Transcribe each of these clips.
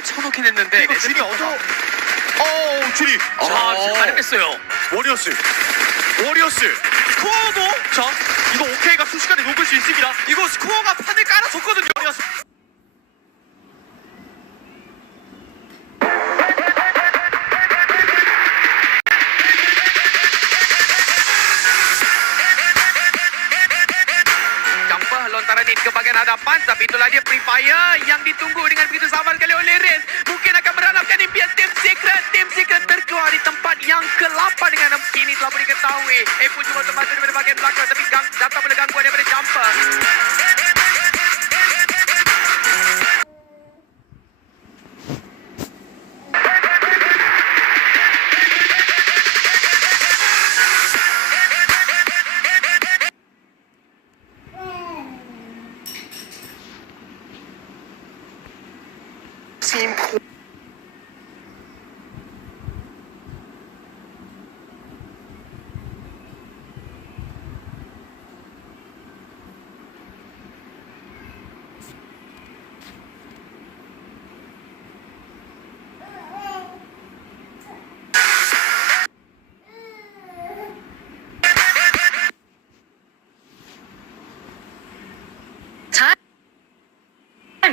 네, 쳐놓긴 했는데 이거 줄이 얻어. 줄이. 자, 많이 뺐어요. 워리어스. 스코어도 자, 이거 오케이가 순식간에 녹을 수 있습니다. 이거 스코어가 판을 깔아줬거든요. Lontaran ini ke bagian hadapan, tapi itulah dia Free Fire yang ditunggu dengan begitu sabar sekali oleh Rez. Mungkin akan berharapkan impian Tim Secret terkeluar di tempat yang ke-8 dengan kini telah boleh diketahui. Pun cuma terbantu daripada bagian belakang, tapi datang pada gangguan daripada jumper. Team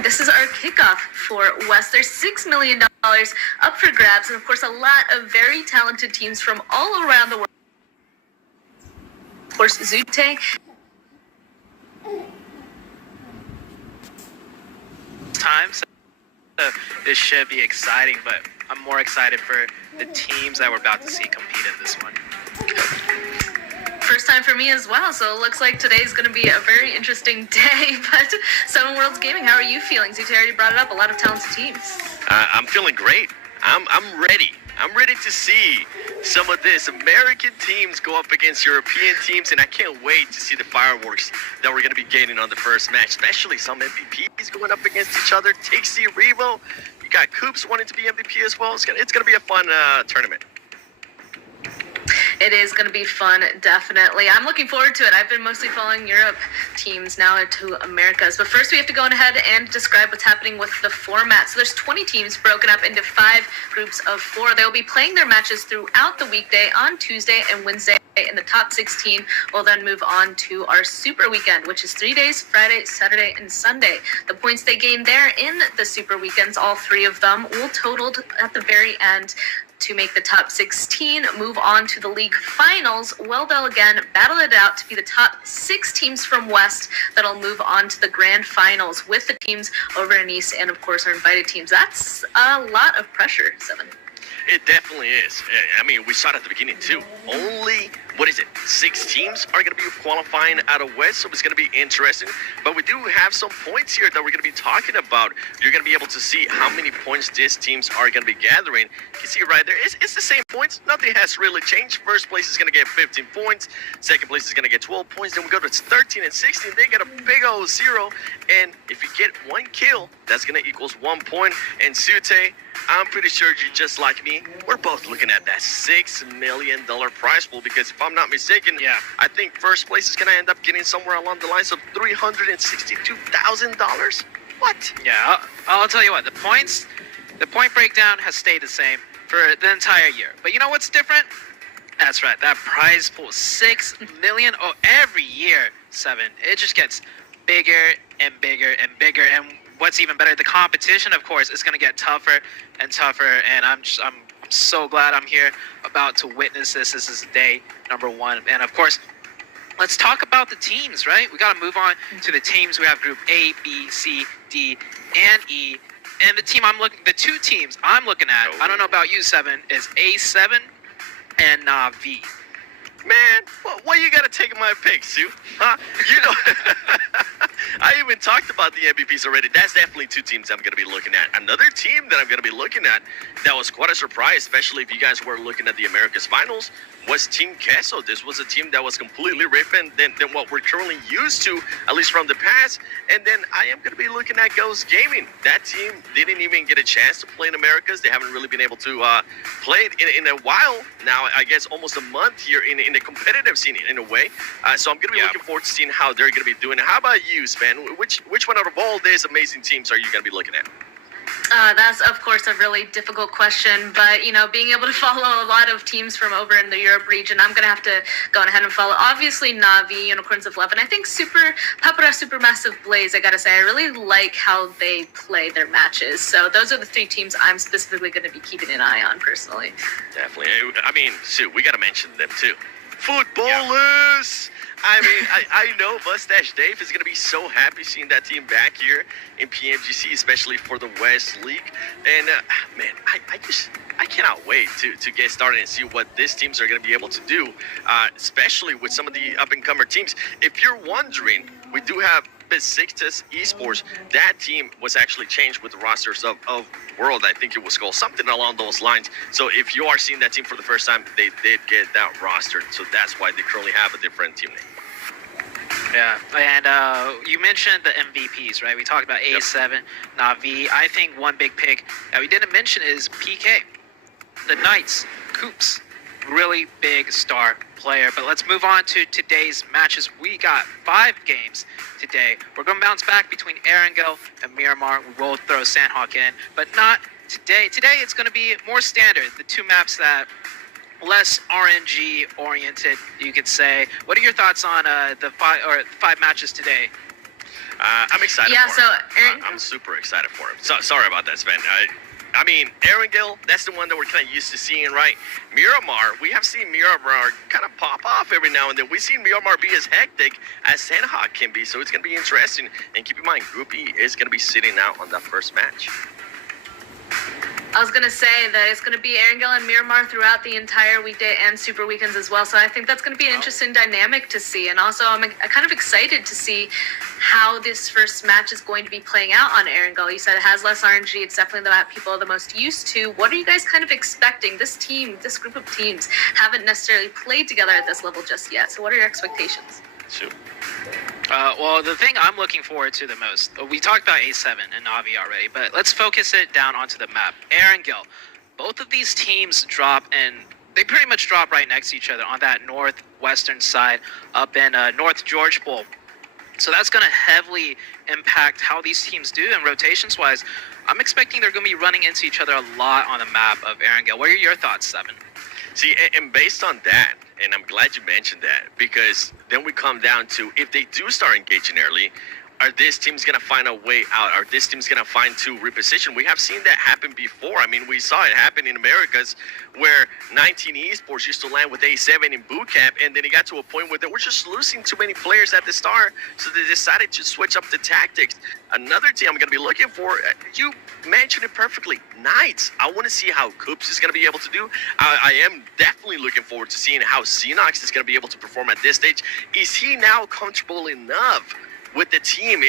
This is our kickoff for West. There's $6 million up for grabs, and of course, a lot of very talented teams from all around the world. Of course, Zute. So this should be exciting, but I'm more excited for the teams that we're about to see compete in this one. First time for me as well, so it looks like today's going to be a very interesting day. But Seven Worlds Gaming, how are you feeling? Zute already brought it up, a lot of talented teams. I'm feeling great. I'm ready. I'm ready to see some of these American teams go up against European teams, and I can't wait to see the fireworks that we're going to be getting on the first match, especially some MVPs going up against each other. Tixie, Revo, you got Coops wanting to be MVP as well. It's going to be a fun tournament. It is going to be fun, definitely. I'm looking forward to it. I've been mostly following Europe teams now to Americas. But first, we have to go ahead and describe what's happening with the format. So there's 20 teams broken up into 5 groups of 4. They'll be playing their matches throughout the weekday on Tuesday and Wednesday. And the top 16 will then move on to our Super Weekend, which is 3 days, Friday, Saturday, and Sunday. The points they gain there in the Super Weekends, all 3 of them, will totaled at the very end to make the top 16 move on to the league finals. Well, they'll again battle it out to be the top 6 teams from West that'll move on to the grand finals with the teams over in East and, of course, our invited teams. That's a lot of pressure, Seven. It definitely is. I mean, we saw it at the beginning, too. Only, 6 teams are going to be qualifying out of West, so it's going to be interesting. But we do have some points here that we're going to be talking about. You're going to be able to see how many points these teams are going to be gathering. You can see right there, it's the same points. Nothing has really changed. First place is going to get 15 points. Second place is going to get 12 points. Then we go to 13 and 16. They get a big old 0. And if you get 1 kill, that's going to equals 1 point. And Sute, I'm pretty sure you're just like me. We're both looking at that $6 million prize pool because if I'm not mistaken, I think first place is going to end up getting somewhere along the lines of $362,000. What? Yeah, I'll tell you what, the point breakdown has stayed the same for the entire year. But you know what's different? That's right, that prize pool, $6 million. Oh, every year, Seven. It just gets bigger and bigger and bigger. And what's even better, the competition, of course, is going to get tougher and tougher. And I'm so glad I'm here about to witness this. This is day number 1. And of course, let's talk about the teams, right? We got to move on to the teams. We have group A, B, C, D, and E. And the 2 teams I'm looking at, I don't know about you, Seven, is A7 and Na'Vi. Man, why you gotta take my pick, Sue? Huh? You know, I even talked about the MVPs already. That's definitely 2 teams I'm gonna be looking at. Another team that I'm gonna be looking at that was quite a surprise, especially if you guys were looking at the Americas Finals, was Team Queso. This was a team that was completely different than what we're currently used to, at least from the past. And then I am gonna be looking at Ghost Gaming. That team didn't even get a chance to play in Americas. They haven't really been able to play it in a while now. I guess almost a month here in the competitive scene in a way. So I'm going to be looking forward to seeing how they're going to be doing. How about you, Sven? Which one out of all these amazing teams are you going to be looking at? That's, of course, a really difficult question, but, being able to follow a lot of teams from over in the Europe region, I'm going to have to go ahead and follow. Obviously, Na'Vi, Unicorns of Love, and I think Papara Supermassive Blaze, I got to say, I really like how they play their matches. So those are the 3 teams I'm specifically going to be keeping an eye on, personally. Definitely. I mean, shoot, we got to mention them too. Footballers! I mean, I know Mustache Dave is going to be so happy seeing that team back here in PMGC, especially for the West League. And, man, I cannot wait to get started and see what these teams are going to be able to do, especially with some of the up-and-comer teams. If you're wondering, we do have Besiktas Esports. That team was actually changed with the rosters of World. I think it was called something along those lines. So if you are seeing that team for the first time, they did get that rostered. So that's why they currently have a different team name. Yeah, and you mentioned the MVPs, right? We talked about A7, Na'Vi. I think one big pick that we didn't mention is PK. The Knights, Coops, really big star player. But let's move on to today's matches. We got 5 games today. We're going to bounce back between Erangel and Miramar. We will throw Sandhawk in, but not today. Today it's going to be more standard. The 2 maps that less RNG oriented, you could say. What are your thoughts on the 5 matches today? I'm excited for him. I'm super excited for him. So, sorry about that, Sven. I mean, Erangel, that's the one that we're kind of used to seeing, right? Miramar, we have seen Miramar kind of pop off every now and then. We've seen Miramar be as hectic as Sandhawk can be, so it's going to be interesting. And keep in mind, Group E is going to be sitting out on that first match. I was going to say that it's going to be Erangel and Miramar throughout the entire weekday and super weekends as well. So I think that's going to be an interesting dynamic to see. And also, I'm kind of excited to see how this first match is going to be playing out on Erangel. You said it has less RNG. It's definitely the map people are the most used to. What are you guys kind of expecting? This group of teams haven't necessarily played together at this level just yet. So what are your expectations? Shoot. Well, the thing I'm looking forward to the most, we talked about A7 and Na'Vi already, but let's focus it down onto the map. Erangel, both of these teams drop, and they pretty much drop right next to each other on that northwestern side up in North George Bowl. So that's going to heavily impact how these teams do, and rotations-wise, I'm expecting they're going to be running into each other a lot on the map of Erangel. What are your thoughts, Seven? See, and based on that, and I'm glad you mentioned that, because then we come down to, if they do start engaging early, are this team's going to find a way out? Are this team's going to find to reposition? We have seen that happen before. I mean, we saw it happen in Americas where 19 Esports used to land with A7 in boot camp, and then it got to a point where they were just losing too many players at the start, so they decided to switch up the tactics. Another team I'm going to be looking for, you mentioned it perfectly, Knights. I want to see how Coops is going to be able to do. I am definitely looking forward to seeing how Xenox is going to be able to perform at this stage. Is he now comfortable enough with the team?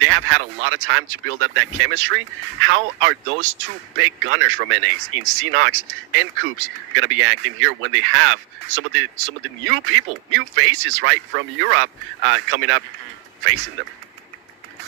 They have had a lot of time to build up that chemistry. How are those 2 big gunners from NAs in Xenox and Coops going to be acting here when they have some of the new people, new faces, right, from Europe coming up facing them?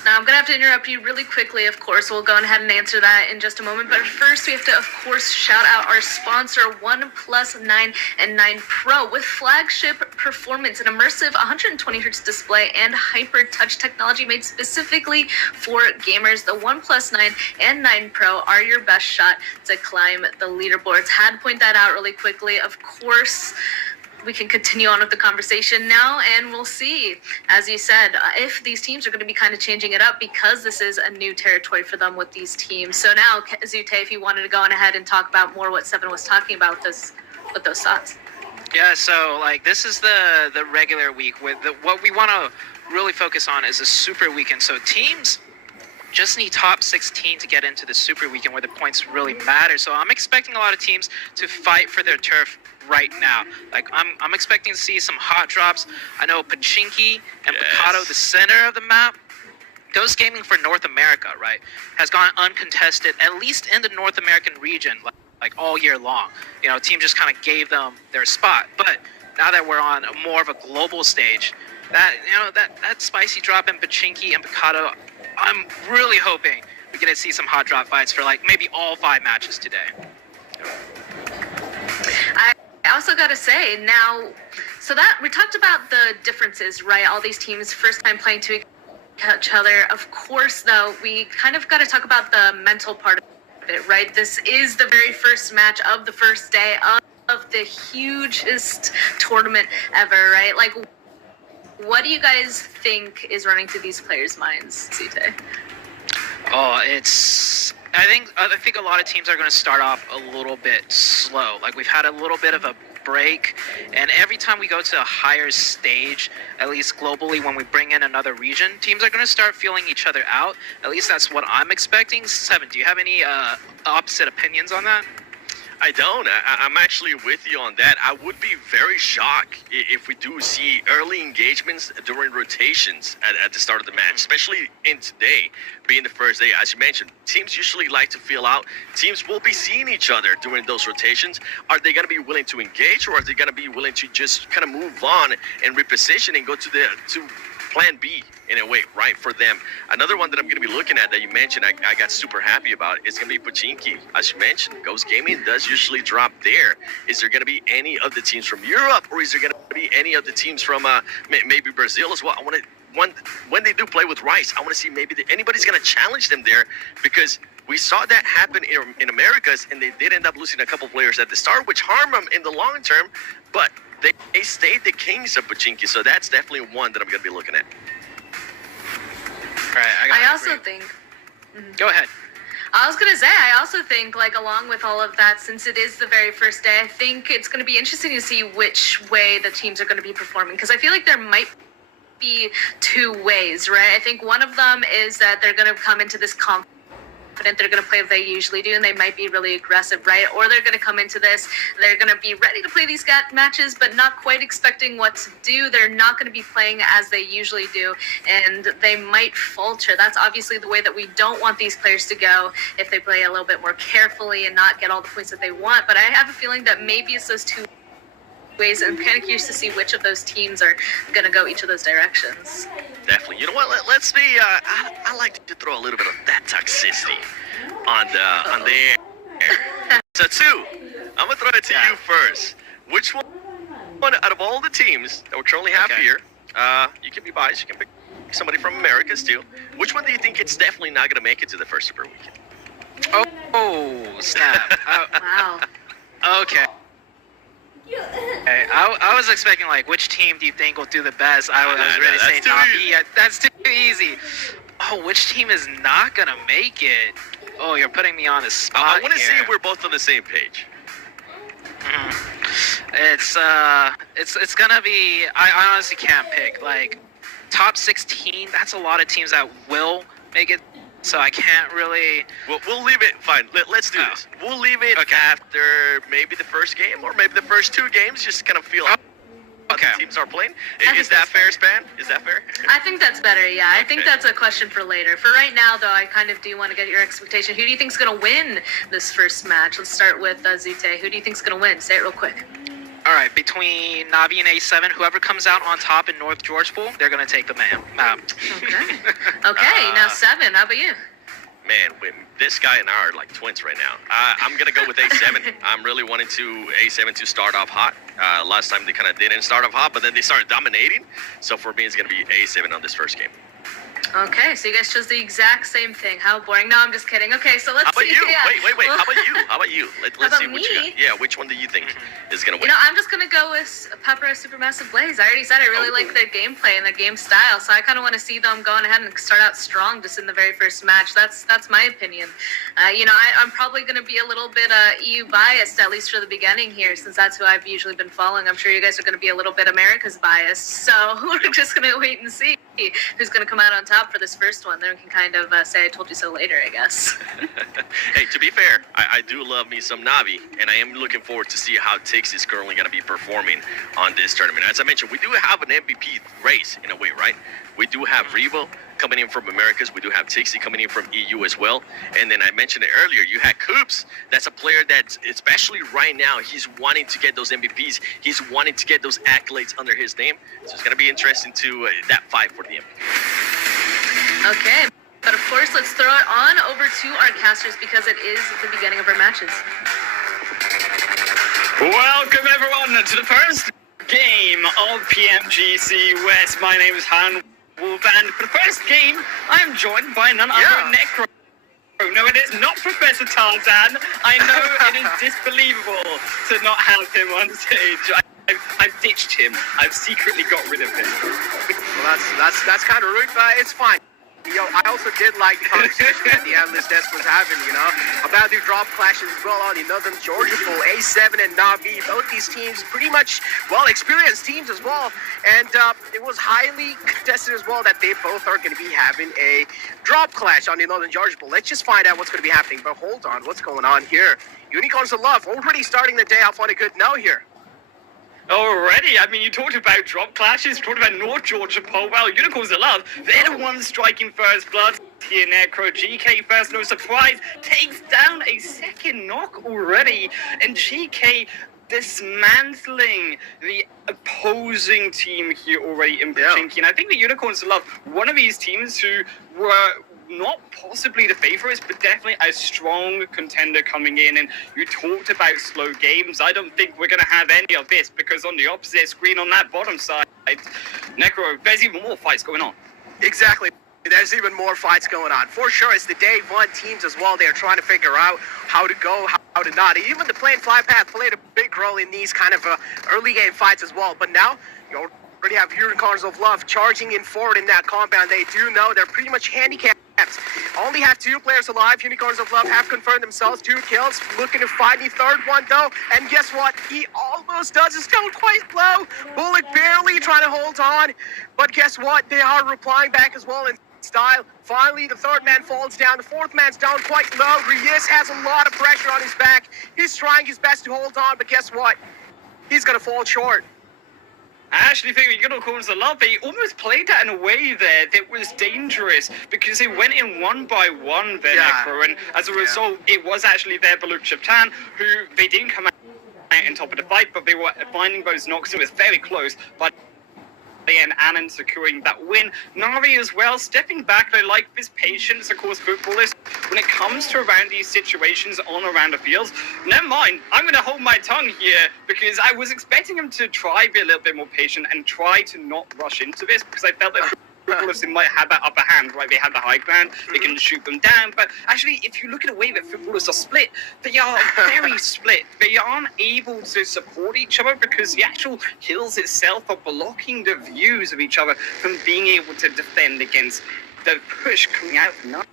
Now, I'm going to have to interrupt you really quickly, of course. We'll go ahead and answer that in just a moment. But first, we have to, of course, shout out our sponsor, OnePlus 9 and 9 Pro. With flagship performance, an immersive 120Hz display, and hyper touch technology made specifically for gamers, the OnePlus 9 and 9 Pro are your best shot to climb the leaderboards. Had to point that out really quickly. Of course, we can continue on with the conversation now, and we'll see, as you said, if these teams are going to be kind of changing it up, because this is a new territory for them with these teams. So now, Zute, if you wanted to go on ahead and talk about more what Seven was talking about with those thoughts. Yeah, so this is the regular week. With what we want to really focus on is the super weekend. So teams just need top 16 to get into the super weekend where the points really matter. So I'm expecting a lot of teams to fight for their turf right now. I'm expecting to see some hot drops. I know Pachinki and Picado, the center of the map, Ghost Gaming for North America, right, has gone uncontested, at least in the North American region, like all year long. Team just kind of gave them their spot. But now that we're on more of a global stage, that spicy drop in Pachinki and Picado, I'm really hoping we get to see some hot drop fights for maybe all 5 matches today. I also got to say now, so that we talked about the differences, right? All these teams first time playing each other. Of course, though, we kind of got to talk about the mental part of it, right? This is the very first match of the first day of the hugest tournament ever, right? Like, what do you guys think is running through these players' minds, Zute? Oh, I think a lot of teams are going to start off a little bit slow. Like, we've had a little bit of a break, and every time we go to a higher stage, at least globally, when we bring in another region, teams are going to start feeling each other out. At least that's what I'm expecting. Seven, do you have any opposite opinions on that? I don't. I'm actually with you on that. I would be very shocked if we do see early engagements during rotations at the start of the match, especially in today being the first day. As you mentioned, teams usually like to feel out. Teams will be seeing each other during those rotations. Are they going to be willing to engage, or are they going to be willing to just kind of move on and reposition and go to plan B in a way, right, for them? Another one that I'm going to be looking at that you mentioned, I got super happy about, is going to be Pachinki. As you mentioned, Ghost Gaming does usually drop there. Is there going to be any of the teams from Europe, or is there going to be any of the teams from maybe Brazil as well? I want to, when they do play with Rice, I want to see maybe anybody's going to challenge them there, because we saw that happen in Americas, and they did end up losing a couple players at the start, which harmed them in the long term, but they stayed the kings of Pachinki, so that's definitely one that I'm going to be looking at. All right, I also think... Go ahead. I was going to say, I also think, like, along with all of that, since it is the very first day, I think it's going to be interesting to see which way the teams are going to be performing, because I feel like there might be two ways, right? I think one of them is that they're going to come into this confident, they're going to play what they usually do, and they might be really aggressive, right? Or they're going to come into this, they're going to be ready to play these matches, but not quite expecting what to do. They're not going to be playing as they usually do, and they might falter. That's obviously the way that we don't want these players to go, if they play a little bit more carefully and not get all the points that they want. But I have a feeling that maybe it's those two ways, and I'm kind of curious to see which of those teams are going to go each of those directions. Definitely. You know what? Let's be. I like to throw a little bit of that toxicity on the air. So two, I'm gonna throw it to you first. Which one out of all the teams that we currently have here? You can be biased. You can pick somebody from Americas too. Which one do you think it's definitely not gonna make it to the first Super Weekend? Oh, snap. Wow. Okay. Okay, I was expecting, like, which team do you think will do the best? I was ready to say Navi. Yeah, that's too easy. Oh, which team is not gonna make it? Oh, you're putting me on the spot. I want to see here. if we're both on the same page. It's gonna be. I honestly can't pick. Like, top 16. That's a lot of teams that will make it. So I can't really. We'll leave it. Fine. Let's do this. We'll leave it after maybe the first game, or maybe the first two games. Just kind of feel out how the teams are playing. Is that fair, Span? Is that fair? I think that's better, yeah. I think that's a question for later. For right now, though, I kind of do want to get your expectation. Who do you think's going to win this first match? Let's start with Zute. Who do you think's going to win? Say it real quick. All right, between Navi and A7, whoever comes out on top in North Georgetown, they're going to take the map. Okay. Okay, now 7, how about you? Man, this guy and I are like twins right now. I'm going to go with A7. I'm really wanting A7 to start off hot. Last time they kind of didn't start off hot, but then they started dominating. So for me, it's going to be A7 on this first game. Okay, so you guys chose the exact same thing. How boring. No, I'm just kidding. Okay, so let's How about see. you? Yeah. Wait. How about you? How about you? Let's see about what you me? got. Yeah, which one do you think is going to win? You know, I'm just going to go with Pepper Supermassive Blaze. I already said I really like their gameplay and their game style, so I kind of want to see them going ahead and start out strong just in the very first match. That's my opinion. You know, I'm probably going to be a little bit EU biased, at least for the beginning here, since that's who I've usually been following. I'm sure you guys are going to be a little bit America's biased, so we're just going to wait and see who's going to come out on top for this first one. Then we can kind of say I told you so later, I guess. Hey, to be fair, I do love me some Navi, and I am looking forward to see how Tix is currently going to be performing on this tournament. As I mentioned, we do have an MVP race in a way, right? We do have Revo coming in from Americas. We do have Tixie coming in from EU as well. And then I mentioned it earlier, you had Coops. That's a player that, especially right now, he's wanting to get those MVPs. He's wanting to get those accolades under his name. So it's going to be interesting to that fight for the MVP. Okay. But of course, let's throw it on over to our casters because it is the beginning of our matches. Welcome everyone to the first game of PMGC West. My name is Han. Wolf, and for the first game, I am joined by none other than Necro. No, it is not Professor Tarzan. I know it is disbelievable to not have him on stage. I've ditched him. I've secretly got rid of him. Well, that's kind of rude, but it's fine. Yo, I also did like the conversation that the analyst desk was having, about the drop clashes as well on the Northern Georgia Bowl. A7 and Navi, both these teams pretty much, experienced teams as well. And it was highly contested as well that they both are going to be having a drop clash on the Northern Georgia Bowl. Let's just find out what's going to be happening. But hold on, what's going on here? Unicorns of Love already starting the day off on a good note here. Already, I mean, you talked about drop clashes, you talked about North Georgia Pole. Well, Unicorns of Love, they're the ones striking first blood here. Necro, GK first, no surprise, takes down a second knock already, and GK dismantling the opposing team here already in Pachinki. And I think the Unicorns of Love, one of these teams who were not possibly the favorites, but definitely a strong contender coming in. And you talked about slow games. I don't think we're going to have any of this, because on the opposite screen on that bottom side, Necro, there's even more fights going on. Exactly. There's even more fights going on. For sure, it's the day one teams as well. They're trying to figure out how to go, how to not. Even the plane fly path played a big role in these kind of early game fights as well. But now, you already have Unicorns of Love charging in forward in that compound. They do know they're pretty much handicapped. Only have 2 players alive. Unicorns of Love have confirmed themselves. 2 kills. Looking to find the third one, though. And guess what? He almost does. It's down quite low. Bullock barely trying to hold on. But guess what? They are replying back as well in style. Finally, the third man falls down. The fourth man's down quite low. Reyes has a lot of pressure on his back. He's trying his best to hold on. But guess what? He's going to fall short. I actually think the Unicorns of Love, they almost played that in a way there that was dangerous, because they went in one by one there, Necro, and as a result, it was actually their Balut Chaptan, who they didn't come out on top of the fight, but they were finding those knocks. It was very close, but and Annan securing that win. Navi as well, stepping back. They like this patience, of course, footballers. When it comes to around these situations on around the fields, never mind, I'm going to hold my tongue here, because I was expecting him to try be a little bit more patient and try to not rush into this, because I felt that footballers might have that upper hand, right? They have the high ground, they can shoot them down, but actually, if you look at the way that footballers are split, they are very split. They aren't able to support each other, because the actual hills itself are blocking the views of each other from being able to defend against the push coming out from Navi.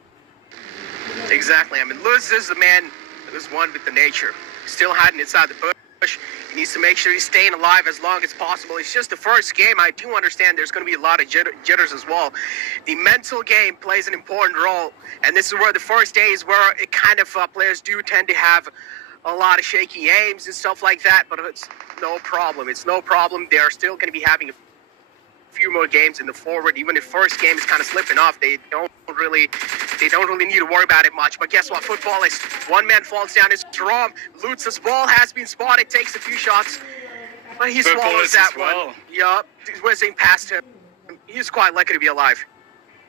Exactly. I mean, Lewis is the man who's one with the nature. Still hiding inside the bush. He needs to make sure he's staying alive as long as possible. It's just the first game. I do understand there's going to be a lot of jitters as well. The mental game plays an important role, and this is where the first day is where it kind of players do tend to have a lot of shaky aims and stuff like that, but it's no problem. It's no problem. They are still going to be having a few more games in the forward. Even if first game is kind of slipping off, they don't really need to worry about it much. But guess what? Football is one man falls down. It's Jerome. Lutz's ball has been spotted, takes a few shots, but he swallows that one. Yup, whizzing past him. He's quite lucky to be alive.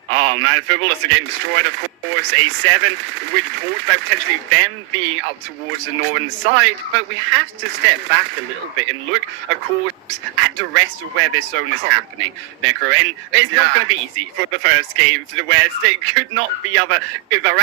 Oh man, footballers are getting destroyed, of course. A7, we talked about potentially them being up towards the northern side, but we have to step back a little bit and look, of course, at the rest of where this zone is happening, Necro. And it's not going to be easy for the first game for the West. It could not be other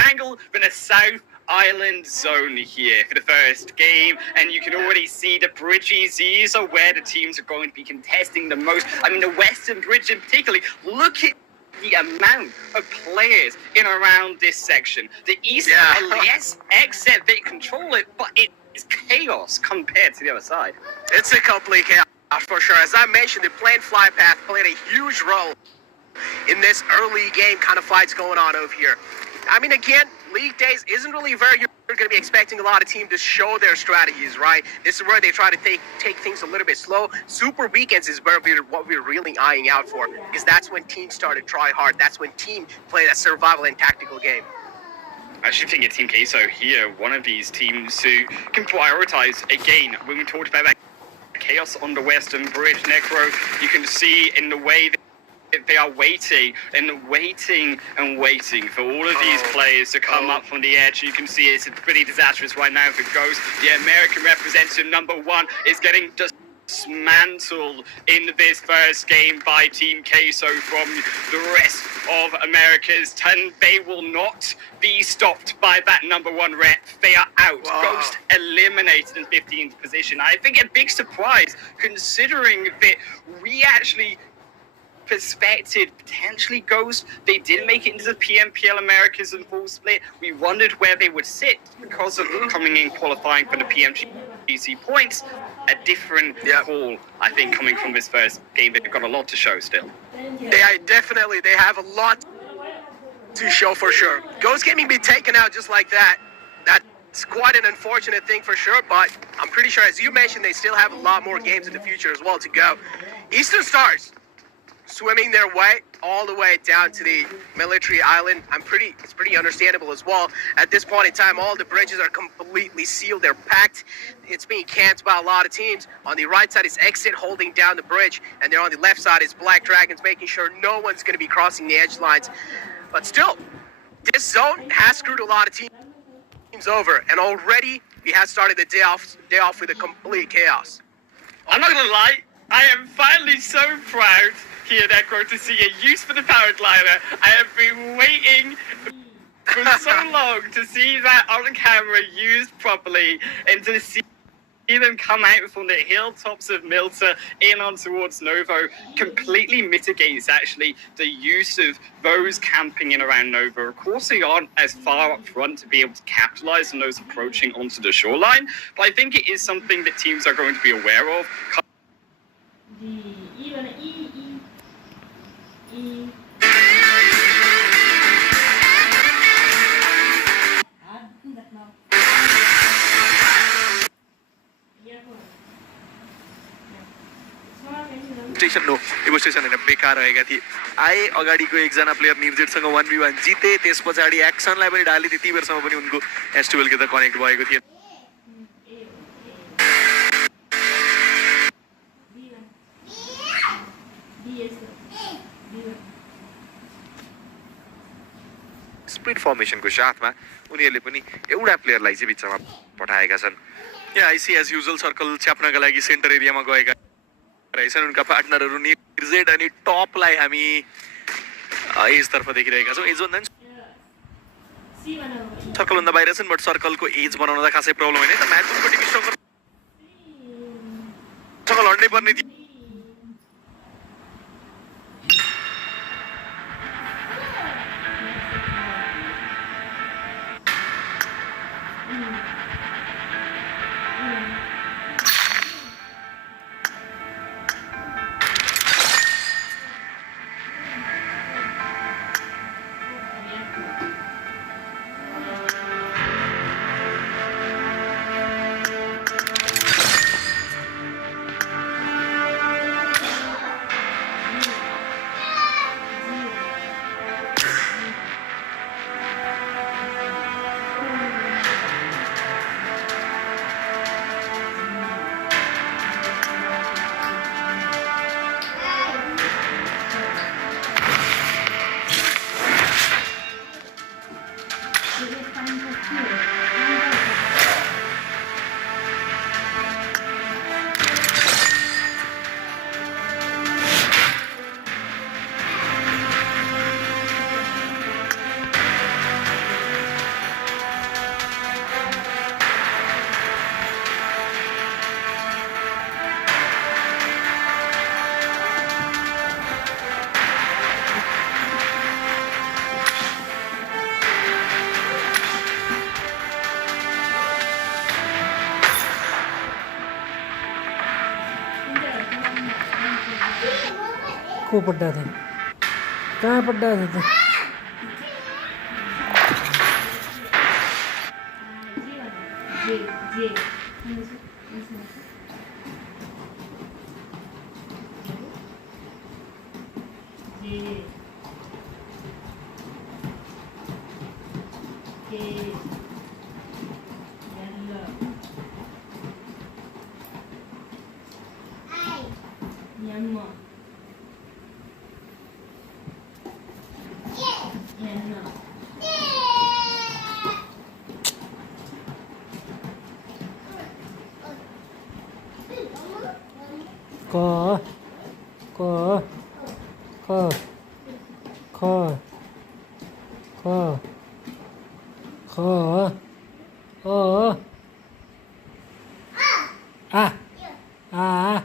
angle than a South Island zone here for the first game, and you can already see the bridges. These are where the teams are going to be contesting the most. I mean, the Western Bridge in particular, look at the amount of players in around this section. The East, yes, except they control it, but it is chaos compared to the other side. It's a complete chaos for sure. As I mentioned, the plane fly path played a huge role in this early game kind of fights going on over here. I mean, again, league days isn't really very. You're going to be expecting a lot of teams to show their strategies, right? This is where they try to take things a little bit slow. Super weekends is where what we're really eyeing out for, because that's when teams start to try hard. That's when teams play that survival and tactical game. I actually think Team Queso here, one of these teams who can prioritize, again, when we talked about that chaos on the Western Bridge, Necro, you can see in the way that they are waiting and waiting and waiting for all of these players to come up from the edge. You can see it's pretty disastrous right now for Ghost. The American representative number 1 is getting dismantled in this first game by Team Queso from the rest of Americas, and they will not be stopped by that #1 rep. They are out. Wow. Ghost eliminated in 15th position. I think a big surprise, considering that we actually perspective potentially Ghost. They did make it into the PMPL Americas in full split. We wondered where they would sit because of coming in qualifying for the PMGC points. A different call, I think, coming from this first game. They've got a lot to show still. They have a lot to show for sure. Ghost Gaming be taken out just like that. That's quite an unfortunate thing for sure, but I'm pretty sure, as you mentioned, they still have a lot more games in the future as well to go. Eastern Stars swimming their way all the way down to the military island. It's pretty understandable as well. At this point in time, all the bridges are completely sealed. They're packed. It's being camped by a lot of teams. On the right side is Exit holding down the bridge, and then on the left side is Black Dragons making sure no one's going to be crossing the edge lines. But still, this zone has screwed a lot of teams over, and already we have started the day off with a complete chaos. I'm not gonna lie, I am finally so proud here, Necro, to see a use for the paraglider. I have been waiting for so long to see that on camera used properly and to see them come out from the hilltops of Milta in on towards Novo completely mitigates actually the use of those camping in around Novo. Of course, they aren't as far up front to be able to capitalize on those approaching onto the shoreline, but I think it is something that teams are going to be aware of. Station नो यो station होइन बेकार रहेका थिए आए अगाडिको एकजना player निर्जितसँग 1v1 जिते त्यस पछाडि एक्सनलाई पनि डाले त्यति बेरसम्म पनि उनको S12 के त कनेक्ट भएको थियो स्प्लिट फर्मेसनको साथमा उनीहरूले पनि एउटा प्लेयरलाई चाहिँ बिचमा पठाएका छन् यहाँ आइसी एज युजुअल सर्कल च्याप्नका लागि सेन्टर एरियामा गएका रहेछन् उनका पार्टनरहरू निर्जेट अनि टपलाई हामी एजतर्फ देखिरहेका छौँ एजभन्दा सर्कलभन्दा बाहिर छन् बट सर्कलको एज बनाउन त खासै प्रब्लम होइन त म्याचको टिम सर्कल लड्नै पर्ने थियो को पड्डा था कहाँ पड्डा था क क ख ख ख ख अ आ आ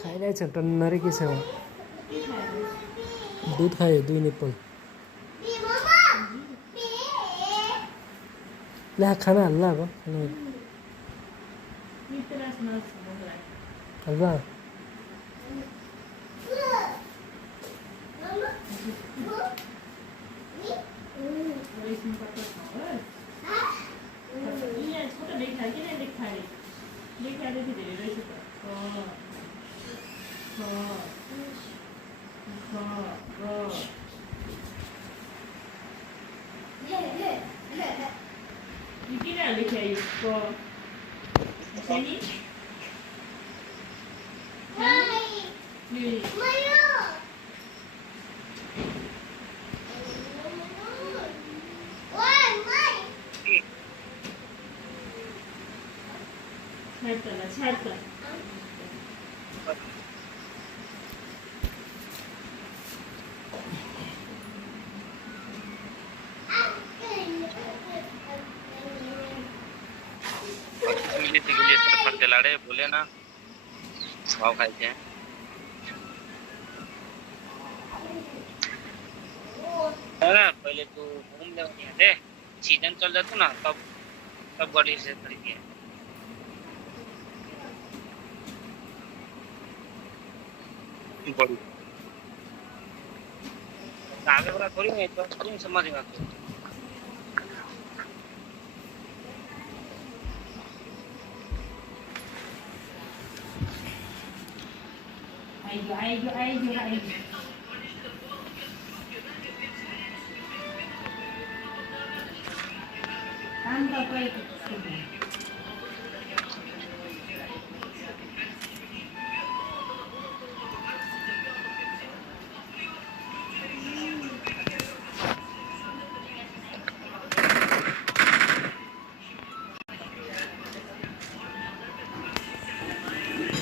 खाइरहेछ टन्नरै के छ दुध खायो 2 निप्पल ला खाना हाल्ला अब हल्ला लाड़े बोले ना भाव खाते हैं पहले तो घूम ले थे सीजन चल जाता ना तब गाड़ी से खरीदिए आगे वाला थोड़ी नहीं तो तुम समझ में आते आइगो काम त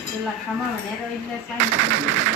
त्यसलाई खामा भनेर यसलाई चाहिन्छ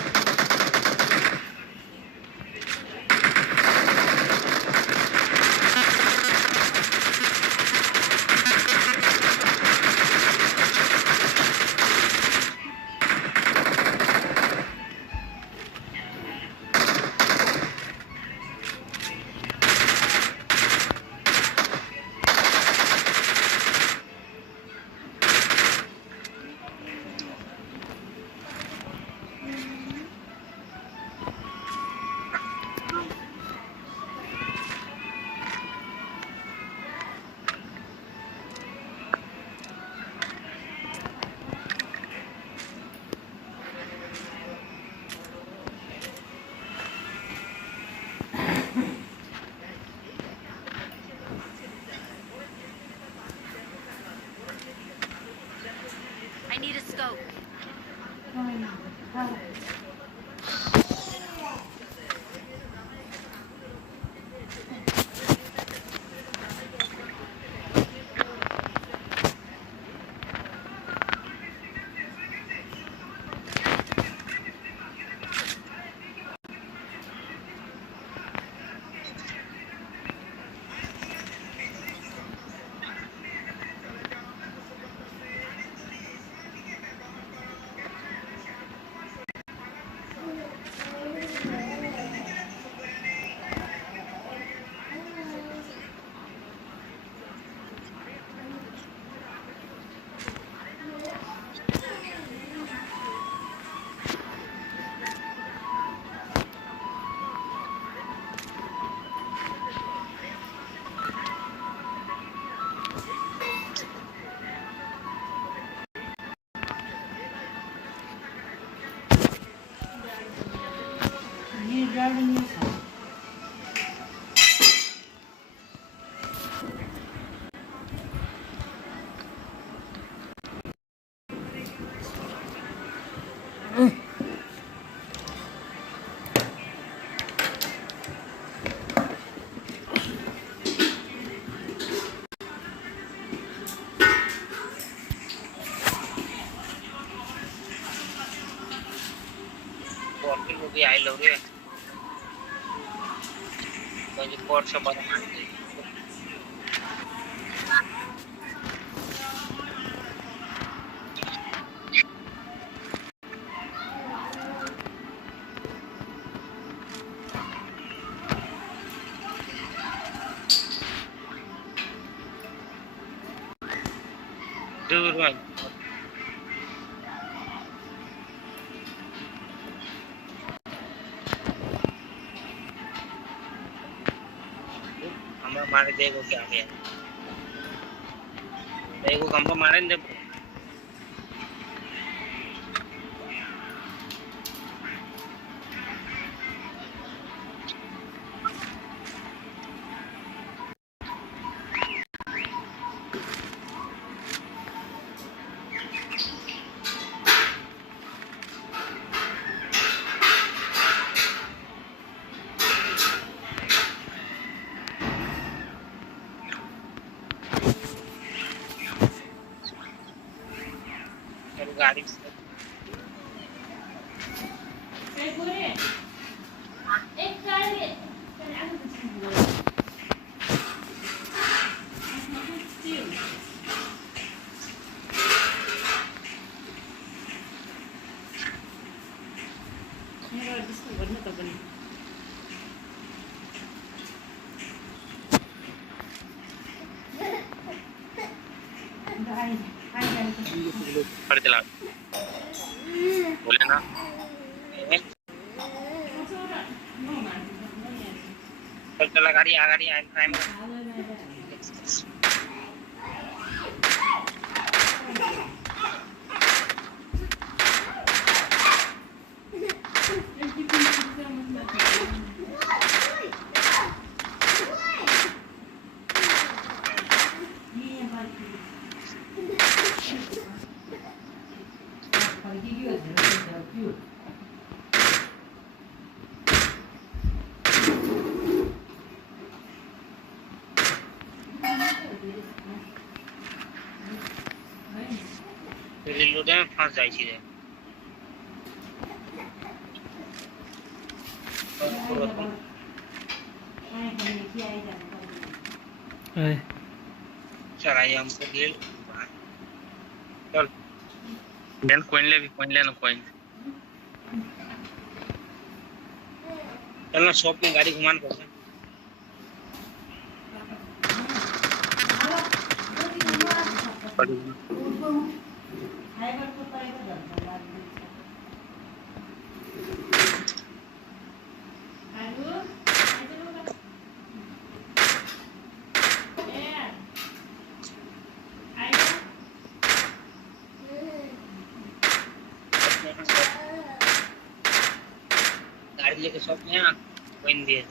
कोर्ट लोग भी आए लोग रे म्हणजे कोर्ट सोबत मारते दूर में हमरा मारे देखो क्या गया देखो हमको मारे ने चलो गाड़ी से पर चला बोले ना चल चला गाड़ी आ टाइम रेलवे में फंस जाए छी रे चल आई हमको गेल चल देन कोइन ले ना कोइन चल ना शॉप में गाड़ी घुमान पड़ता गाड़ी लेके शॉप में आ कोइन दिए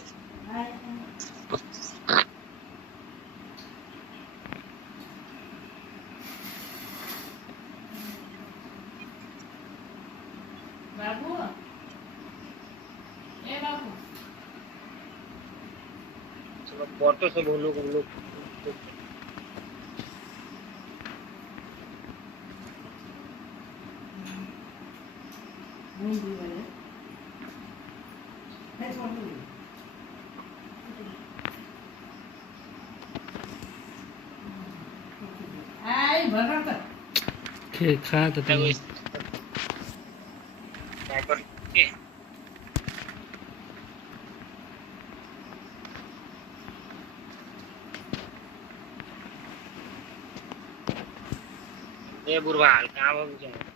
बाबू ए बाबू चलो फोटो से बोलो नहीं दी वाले नहीं छोड़ दो आई भगा कर खा तो तुम क्या कर के ये बुरबा हाल कहाँ हो गया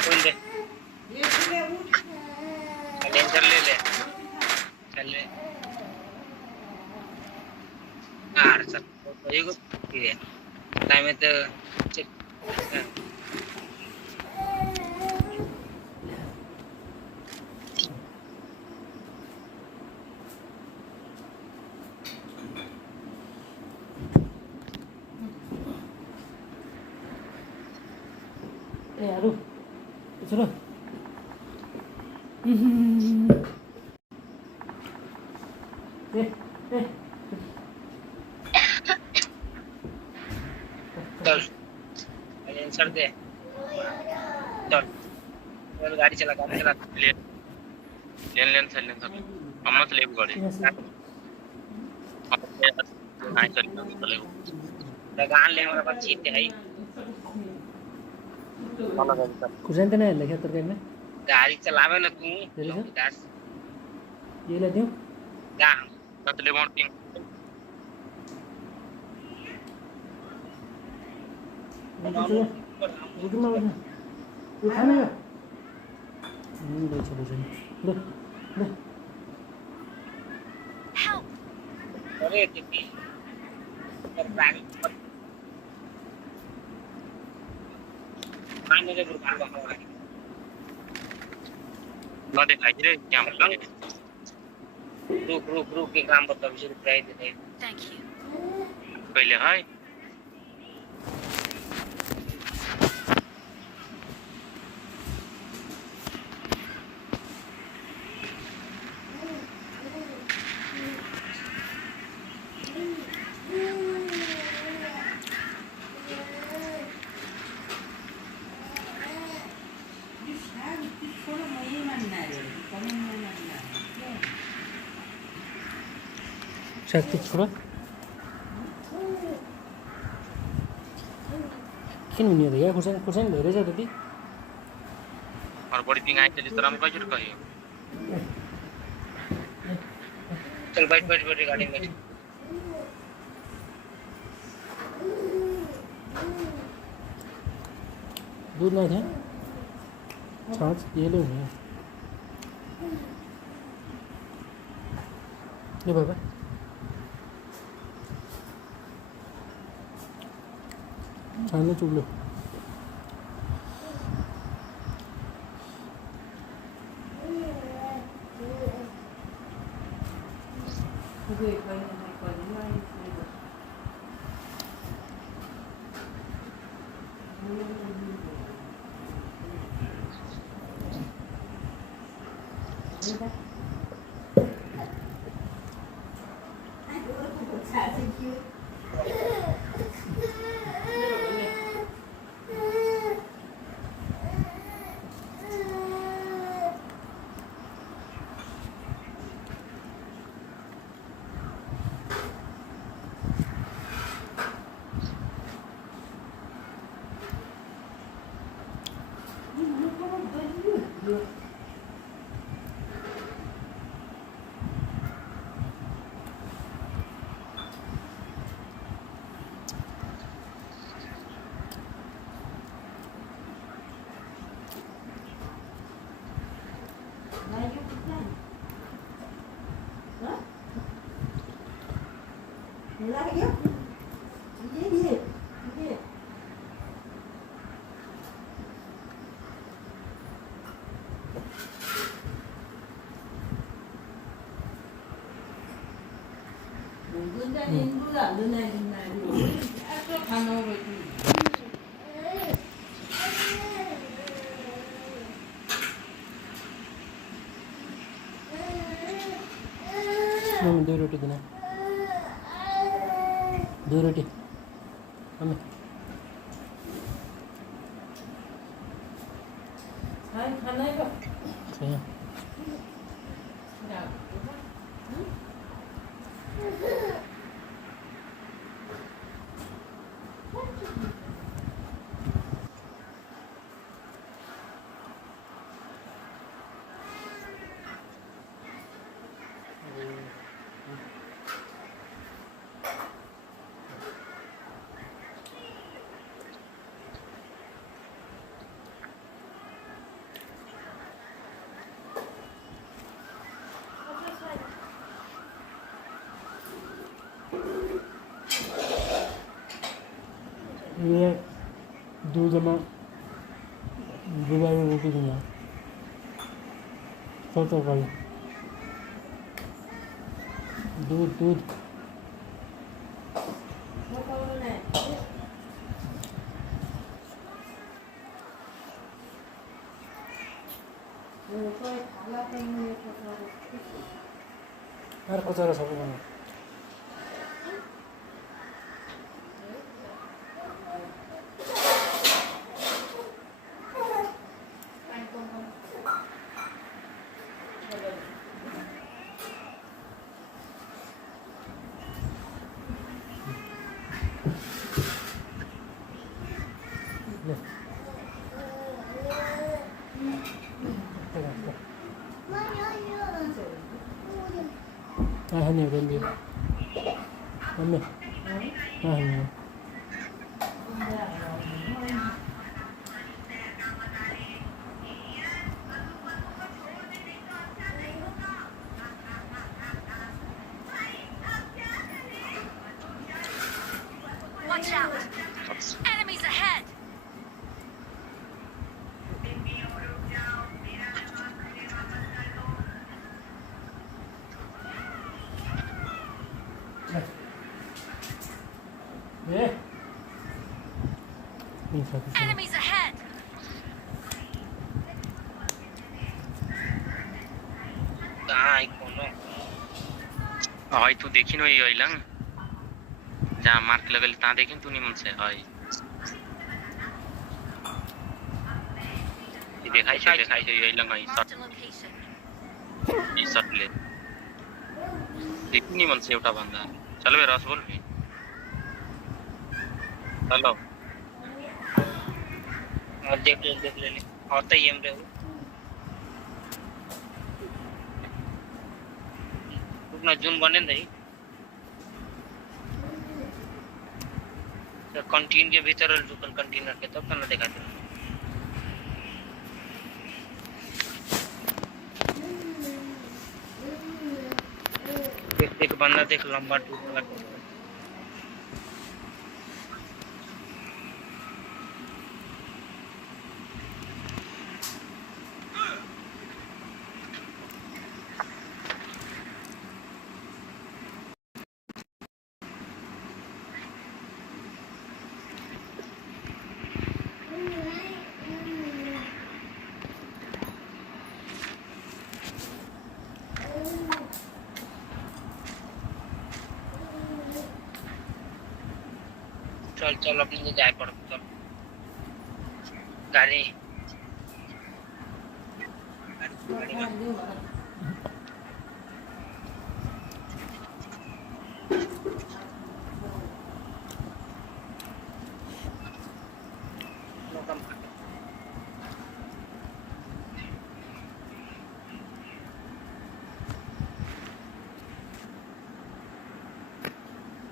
कौन दे कैलेंडर ले चल ले यार सर तो ये को ये टाइम में तो चेक ए यारो चलो चल आंसर दे चल चल गाड़ी चला लेन सर अम्मा से लेब गाड़ी नहीं सर चले गान ले हमरा पास चीट है खुशांत नाही आलं का तर काय नाही गाड़ी चलावे ना तू तेरे से? दास ये ला देऊ गा तले मॉर्निंग उठून ना उठून तू खा ना द्यायचं भोजन दे दे अरे टिप्पी पर बैग माने रे गुरु बाबा ना दिखाई रे क्या मतलब रुक के काम बता विषय प्राइस दे पहले हाय शक्ति छोड़ा किन हुने त या खुर्सानी धेरै छ त्यति और बड़ी पिंग आई चली तरह में कहीं कहीं चल बैठ गाड़ी में दूध नहीं था छाछ ये ले हुने ले बाबा छानने चुप लो दो रोटी देना दो रोटी हमें सही है ये दूध में डुबाई रोटी दूंगा तो भाई दूध यार खोजेर सब बनाऊ Hani ben bir anne hani Watch out! Enemies ahead! ne insan Enemies ahead! कहाँ आइकन हाय तू देखी न ये लंग जहाँ मार्क लगल ता देखी तू निमन से हाय ये देखाई छे ये lung I shot Marked a location. ये शॉट ले देखी निमन से उठा बंदा चल बे रस बोल भी हेलो और देख ले और तो ये हमरे रुकना जून बने नहीं तो कंटीन के भीतर रुकल कंटेनर के तब ना देखा था एक बंदा देख लंबा टूट वाला चल चल अपने को जाए पड़ चल गाड़ी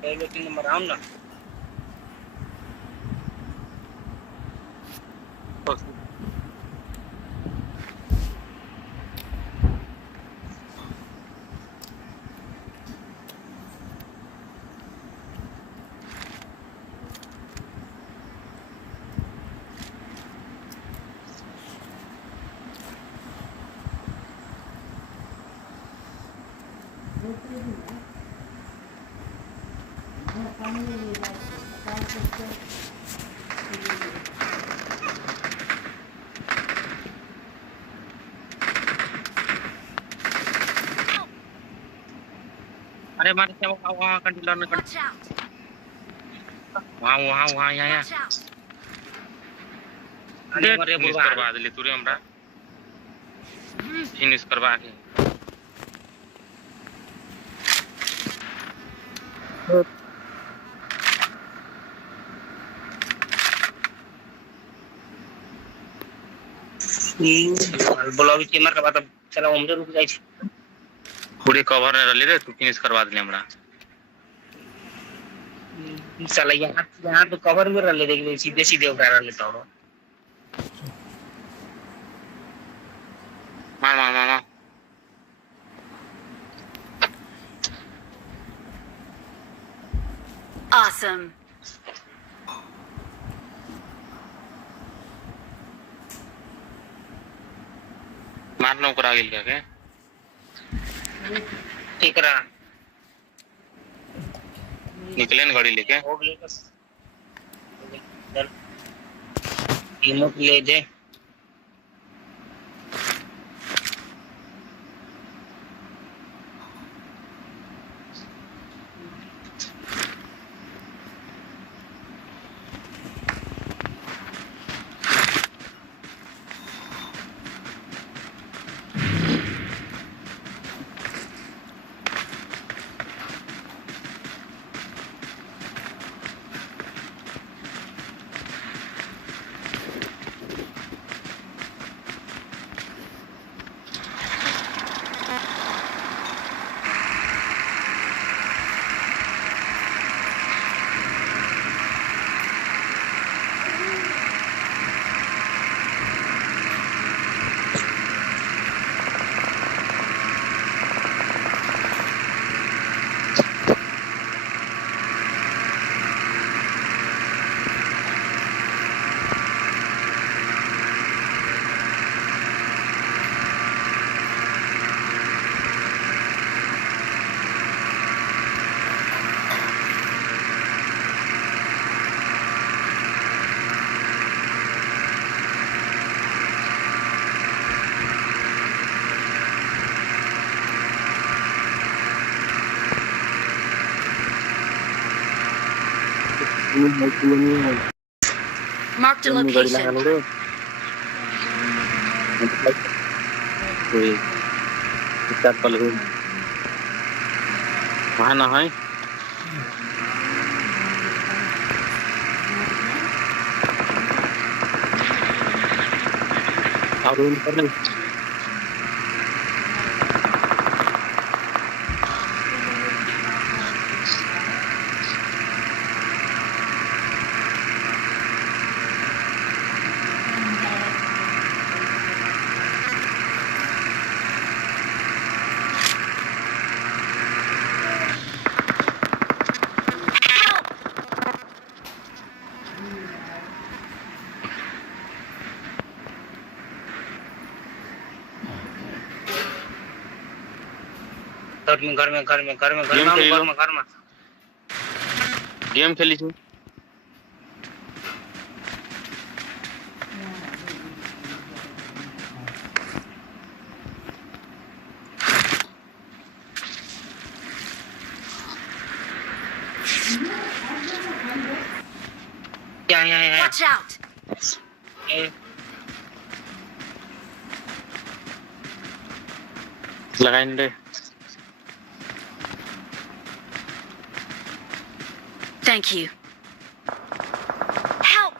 पहले 3 नंबर आऊं ना अरे मारे क्या वहाँ कंटीनर में Watch out! वहाँ यहाँ Watch out! अरे मरे फिनिश बुआ करवा दिले तूरे हमरा फिनिश करवा के बोला भी कैमरा का बात चला उम्र रुक जाए पूरे कवर ने रले रे तू फिनिश करवा दिले हमरा चला यहाँ तो कवर में रह ले देख सीधे सीधे उठा लेता हूँ मार Awesome! मारना ऊपर आ गेल क्या के ठीक रहा निकले न गाड़ी लेके हो गई बस चल इमोट ले दे Marked a location. না হয় আর गेम खेलिछु Watch out! लगाइन रे Thank you. Help!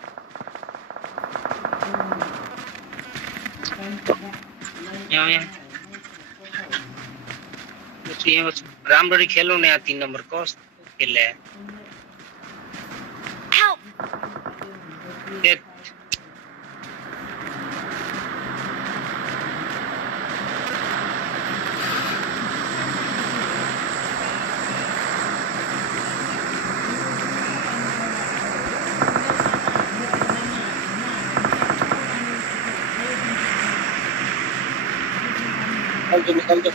राम्ररी खेलौ न यहाँ 3 नम्बर कस खेले Help! निकाल दो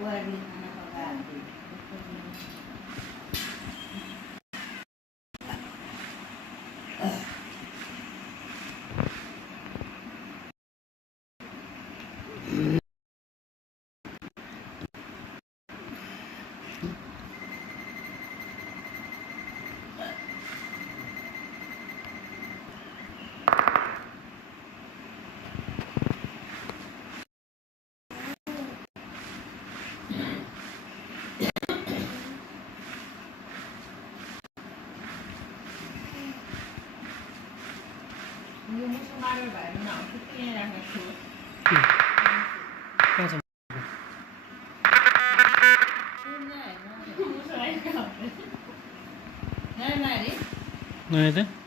बुहारी खाना पका दी ये मुझे मारे भाई ना कितने रंग थे कहाँ छ नहीं मारी नयाँ त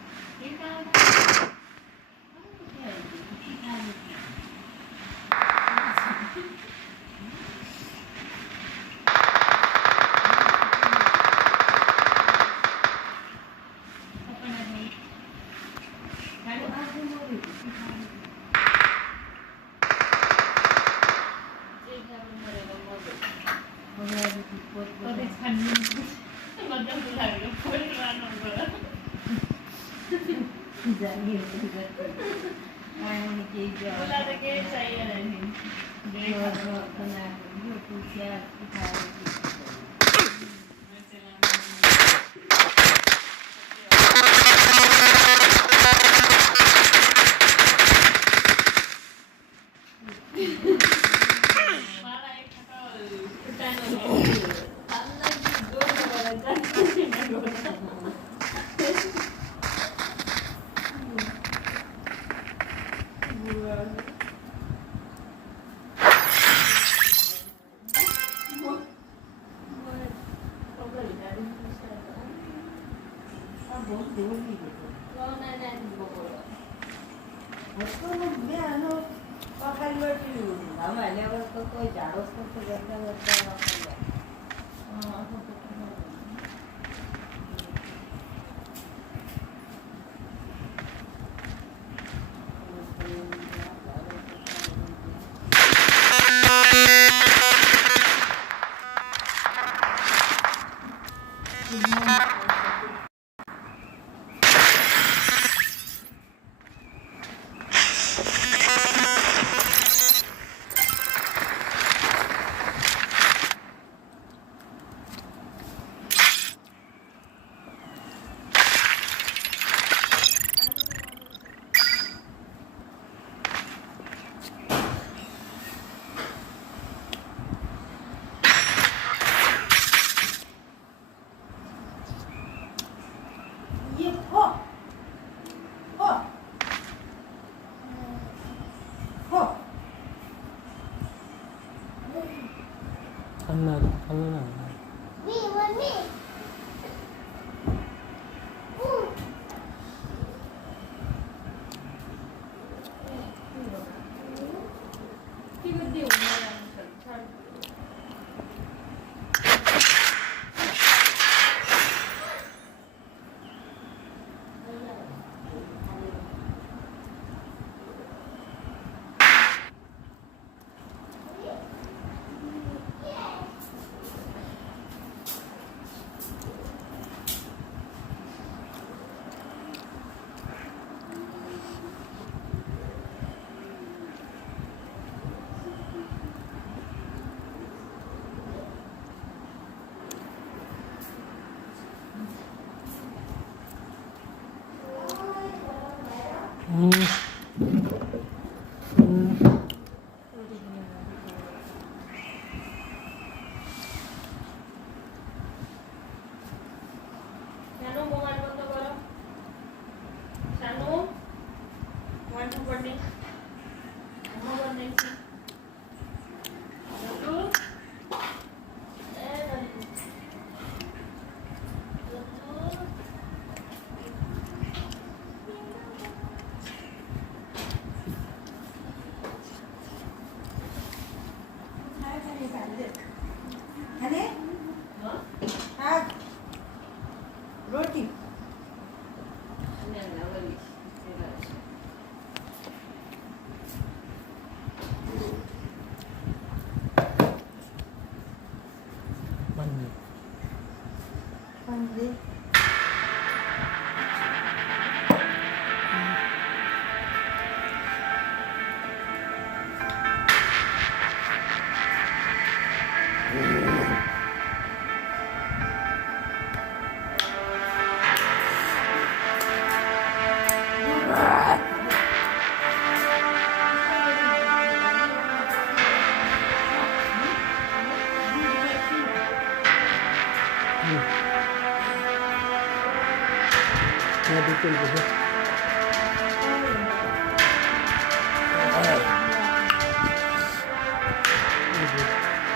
चल्दैछ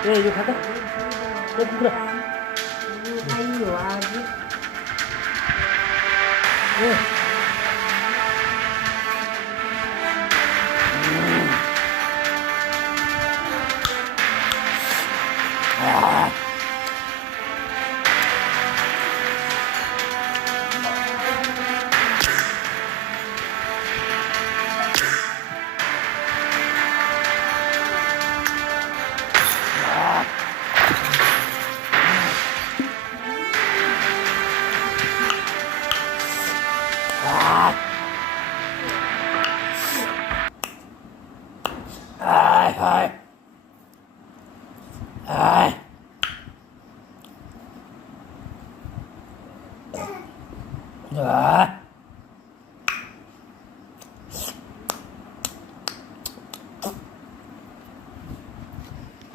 ए यो खाता ए कुकुरा ए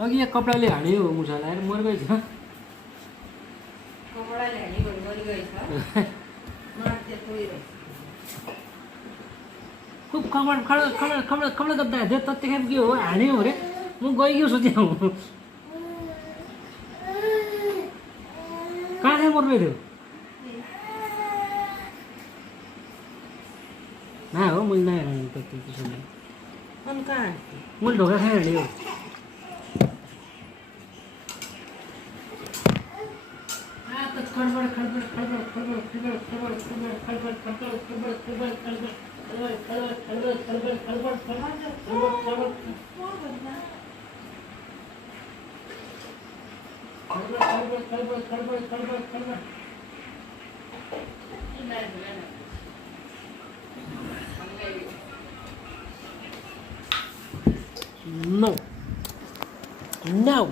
अघि यहाँ कपडाले हाल्यो मुसालाई मर गएछ खुब खबर गर्दा थियो त्यतिखेर के हो हान्यो अरे म गइयो सोचेँ कहाँ चाहिँ मर्नु थियो ना हो मैले नहालेँ त्यसो मैले ढोका खाइ हाल्यो No. No.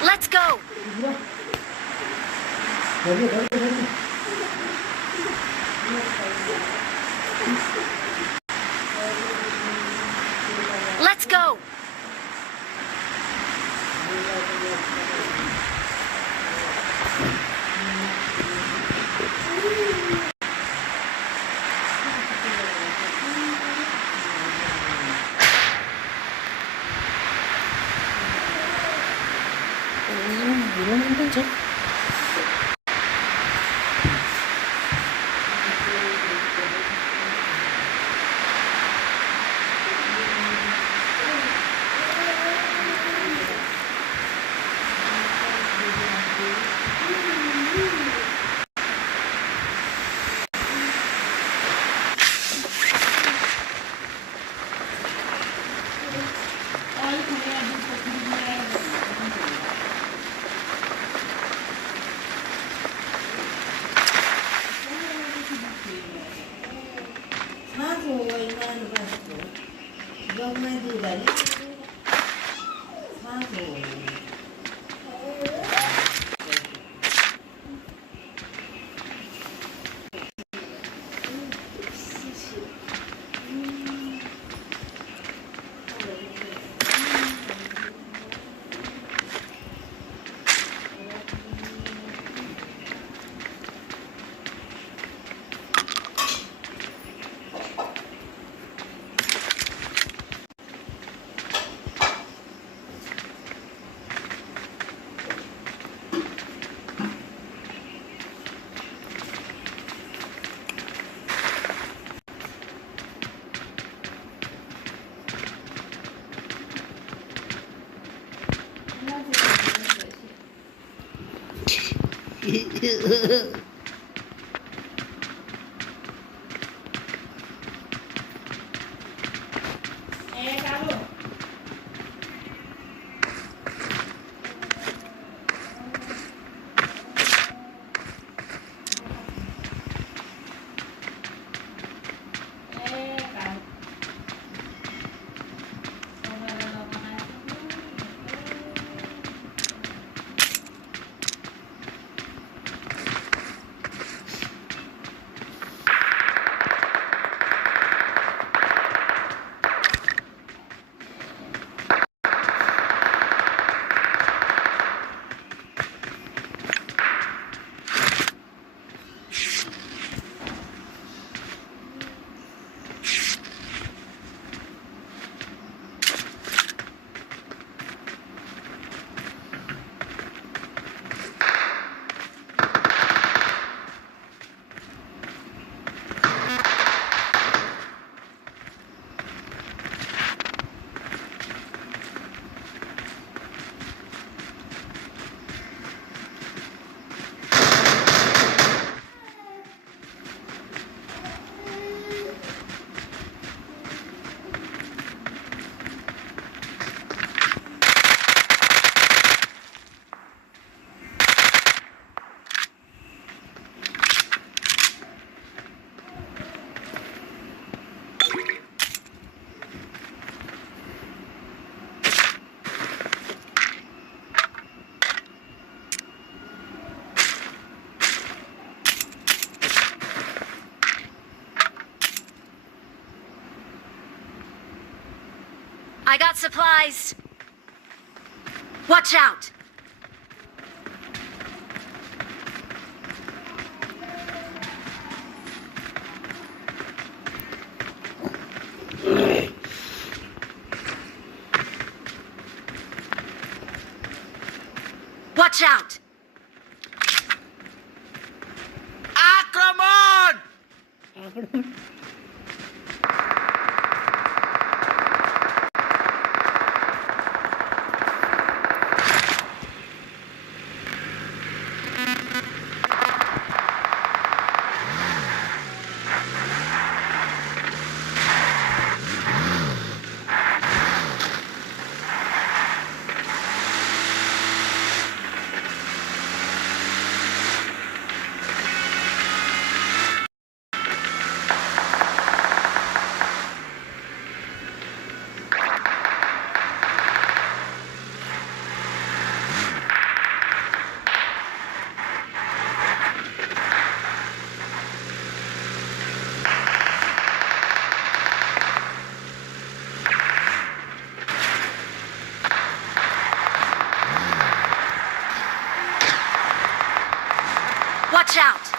Let's go. Let's go. I got supplies. Watch out. Watch out. Watch out.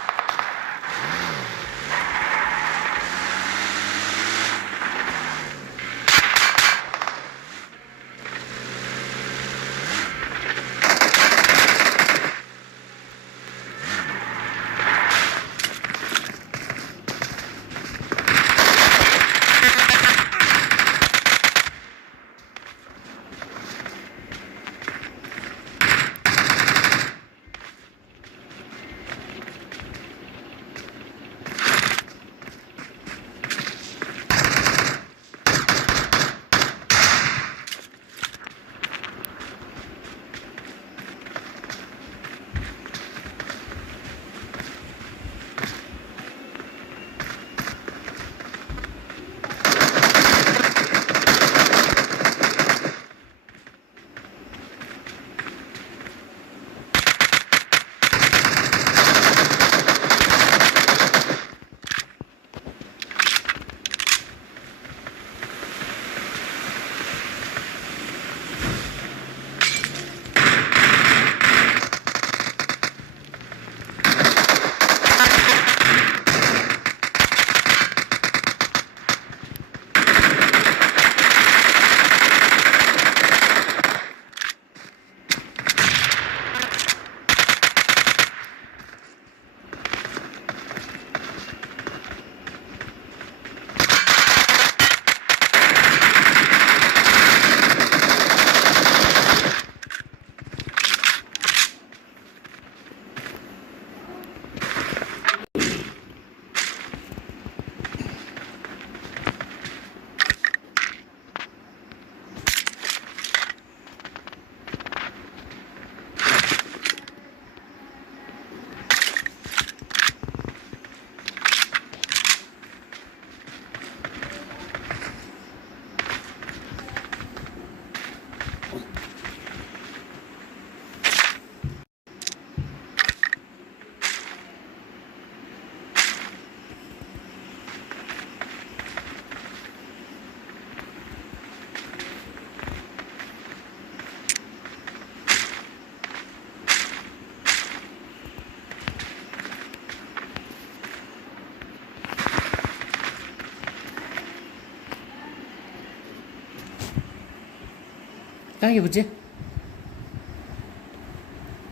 कहाँ गयो बुच्चे?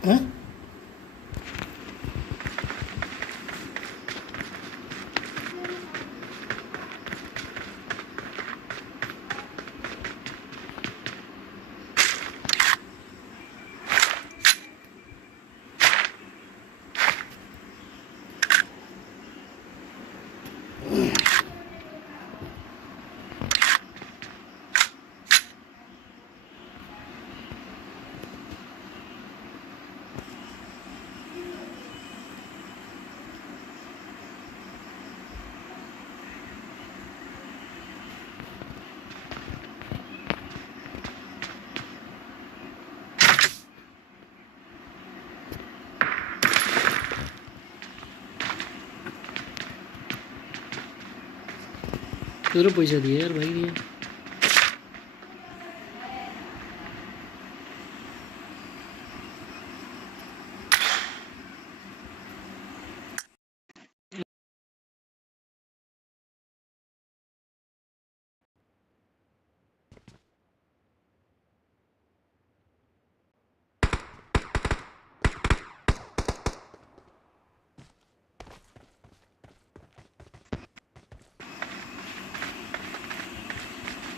हाँ? तेरे पैसा दिए यार भाई दिए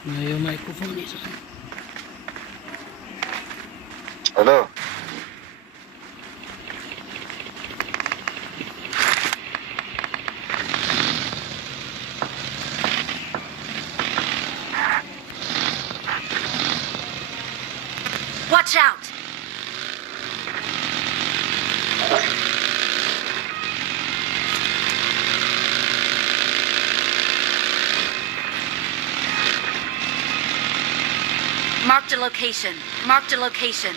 यो माइक्रोफोन नहीं सकता hello Watch out! Marked a location. Marked a location.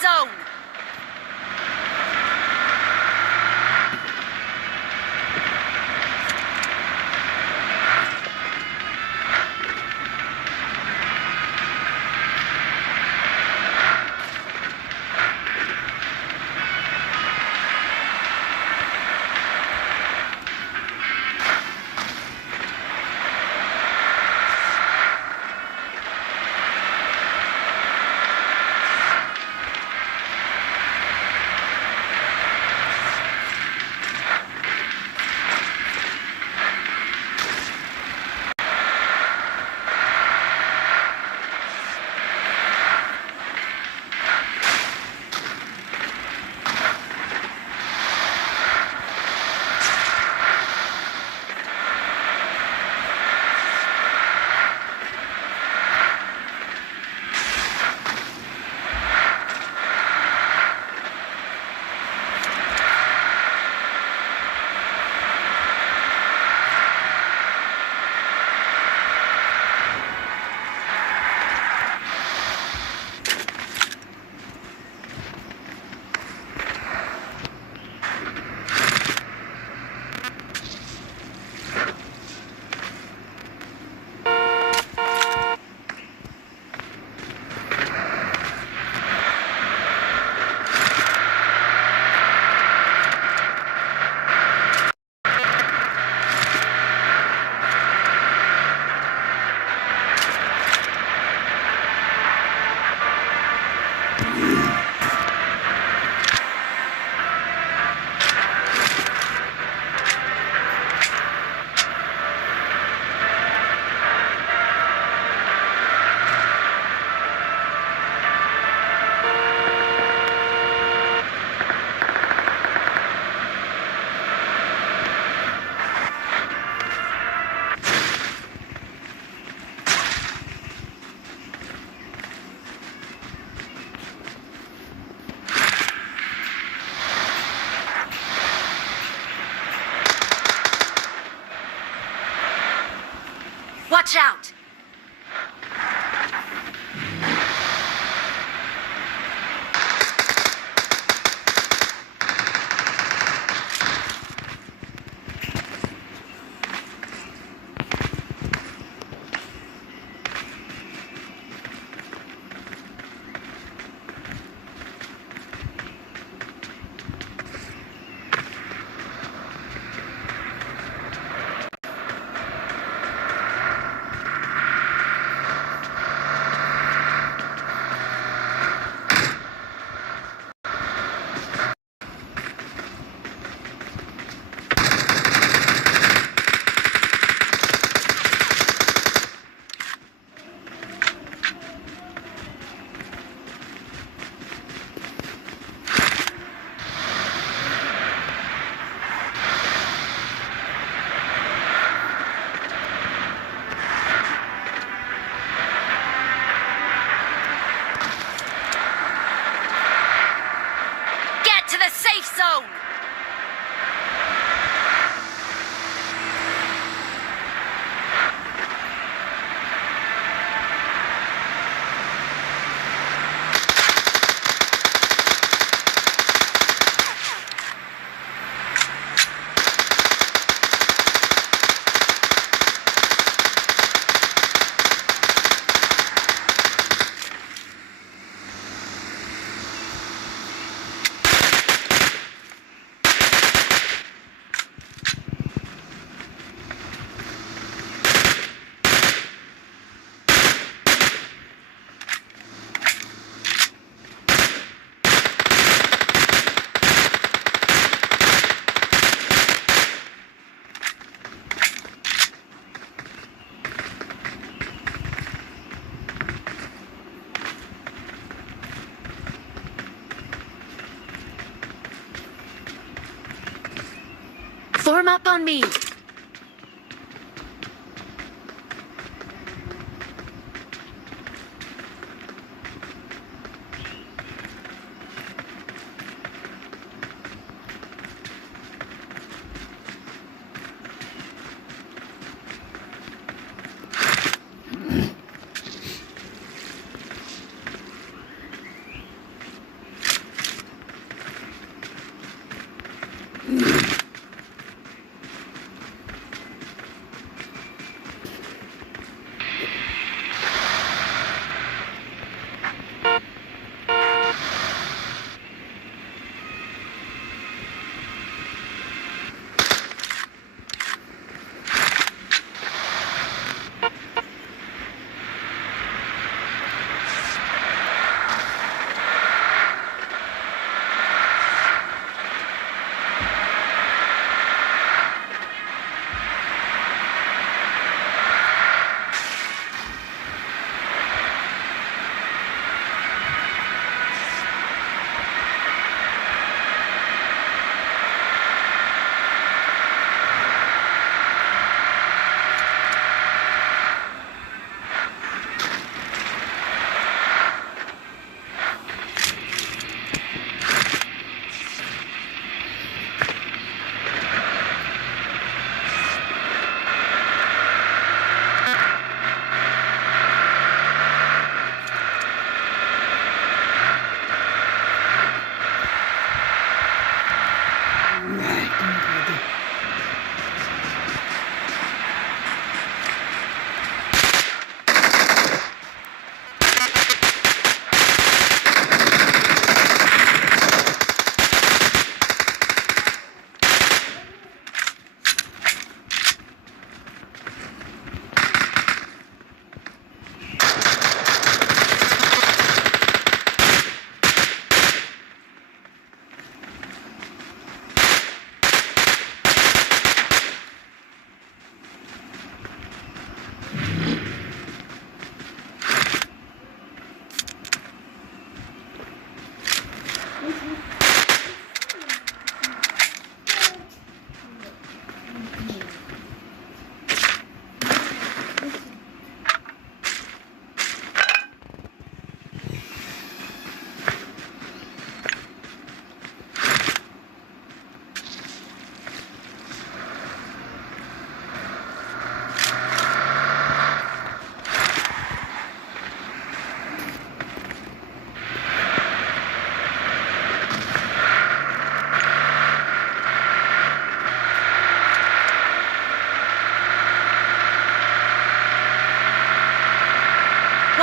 zone! Watch out! Get to the safe zone! Form up on me.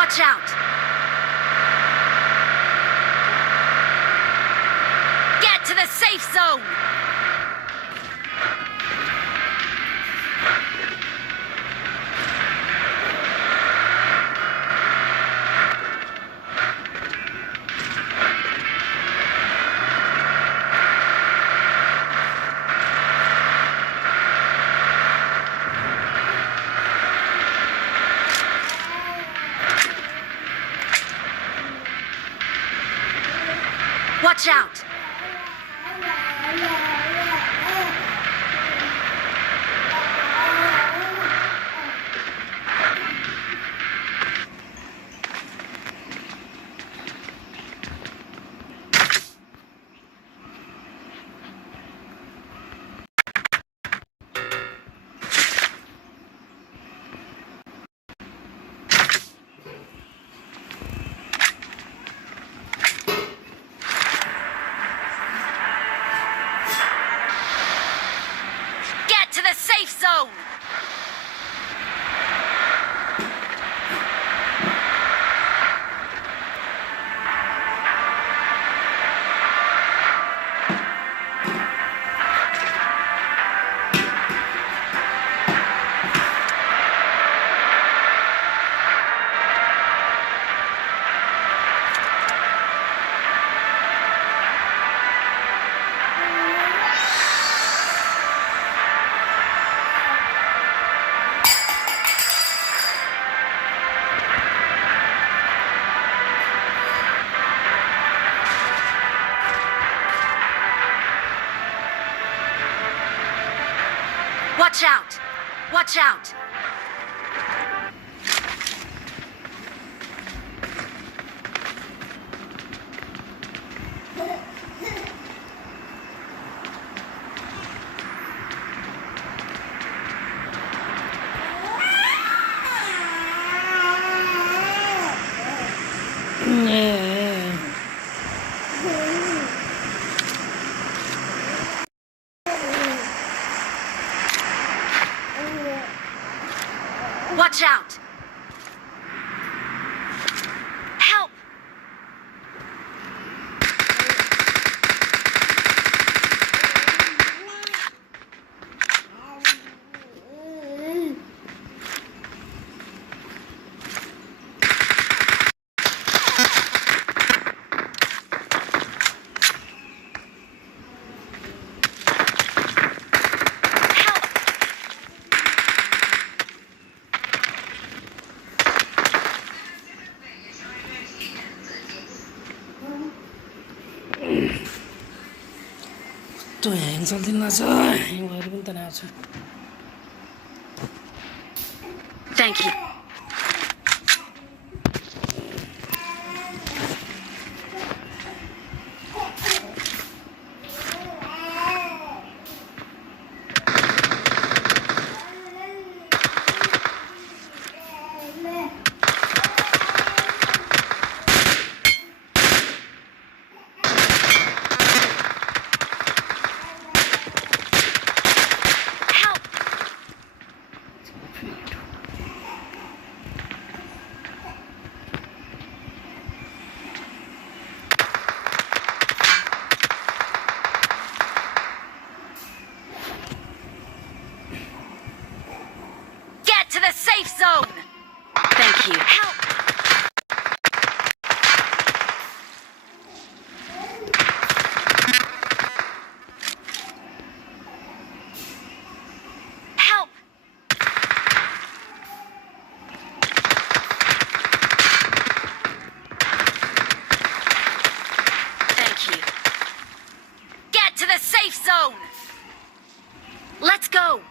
Watch out! Get to the safe zone! Watch out! Get to the safe zone! Watch out! Watch out! Watch out! Help! तो hang चल्दैन रहेछ hang भएर पनि तनाव छ Thank you. Get to the safe zone! Thank you. Help! Help! Thank you. Get to the safe zone! Let's go!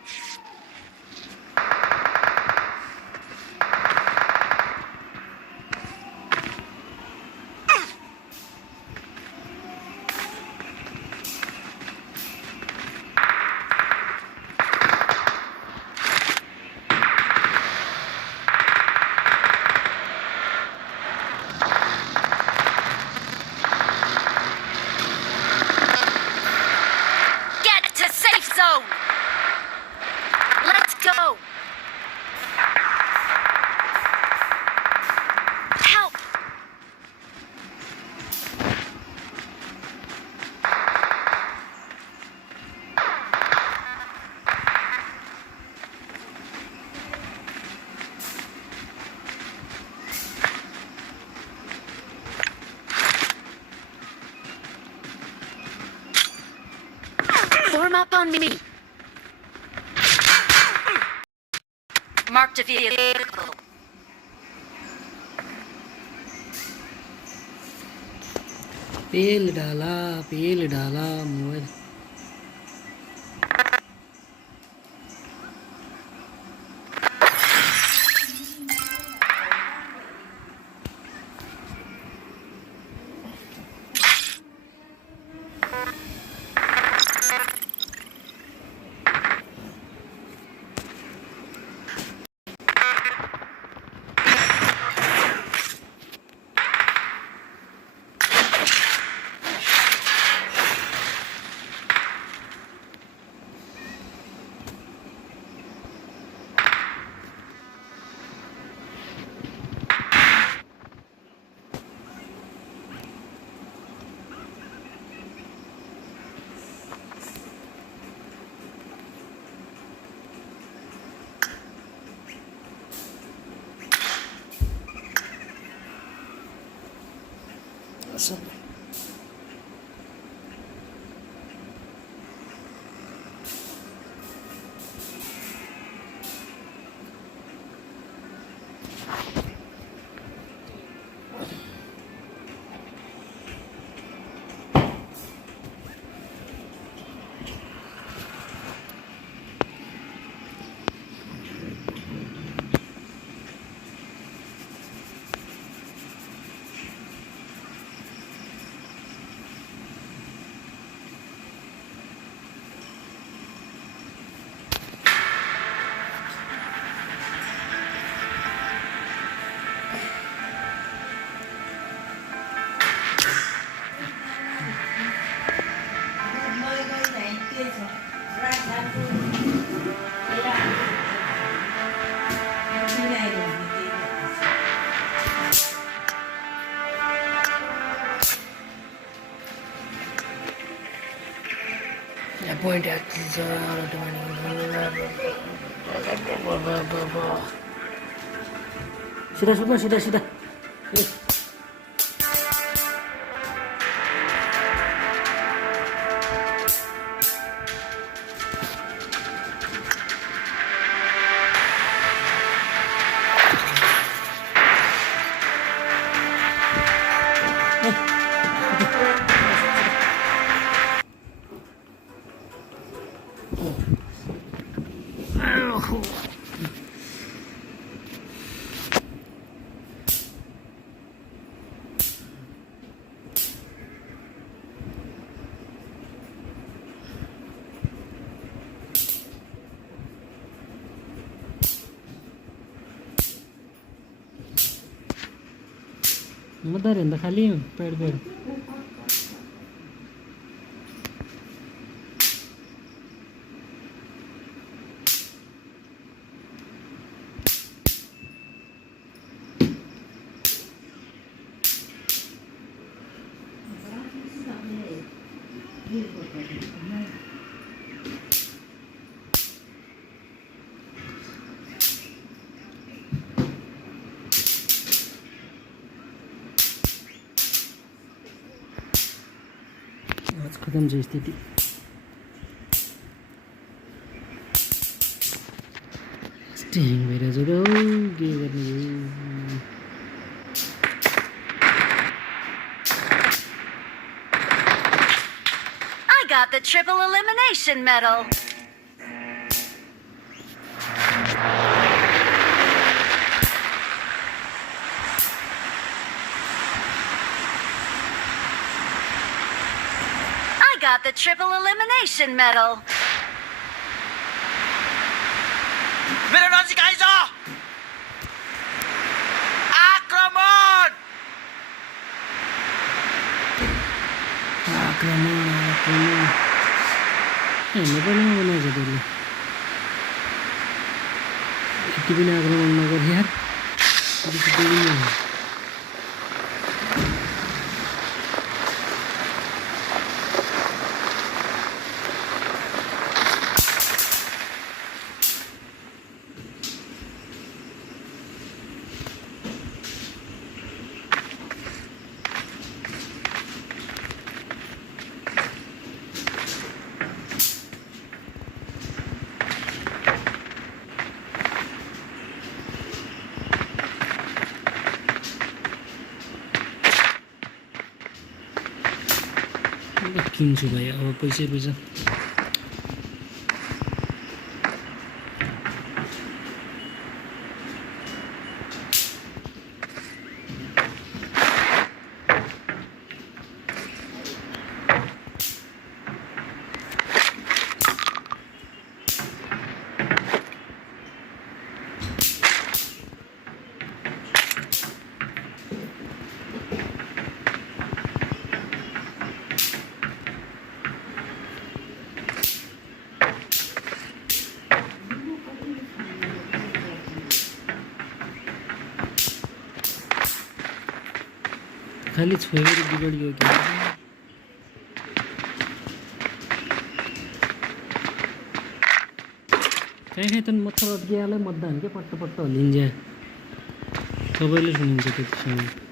on me. Marked a vehicle. पेल डाला mobile सब point at सीधा मदर है खाली पेड़ आज खत्म छ स्थिति स्टिङ भइरहेछ त के गर्ने I got the triple elimination medal. Got the triple elimination medal. मेरो नजिक आइज आक्रमण हेर्नु पनि बनाउँछ त्यसले यति पनि आक्रमण नगर यार किन्छु भाइ अब पैसा खाली छोएर बिगडियो कि कहीँ त मत्थर अड्कियालाई मतदान के पट्ट हल्लिन्छ सबैले सुनिन्छ त्यति समय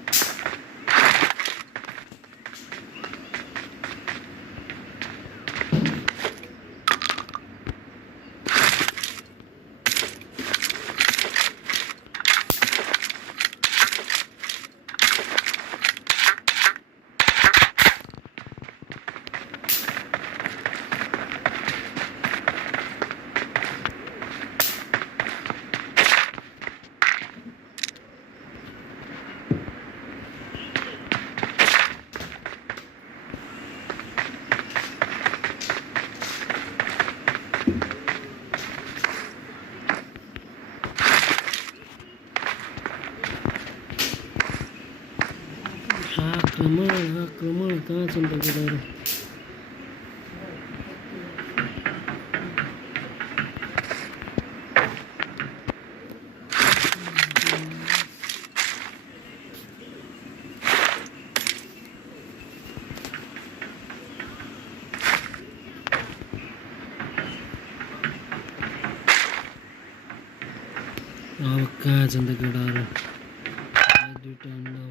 आक्रमण कहाँ छन् त केटाहरू अब कहाँ छन् त केटाहरू दुईटा अन्डा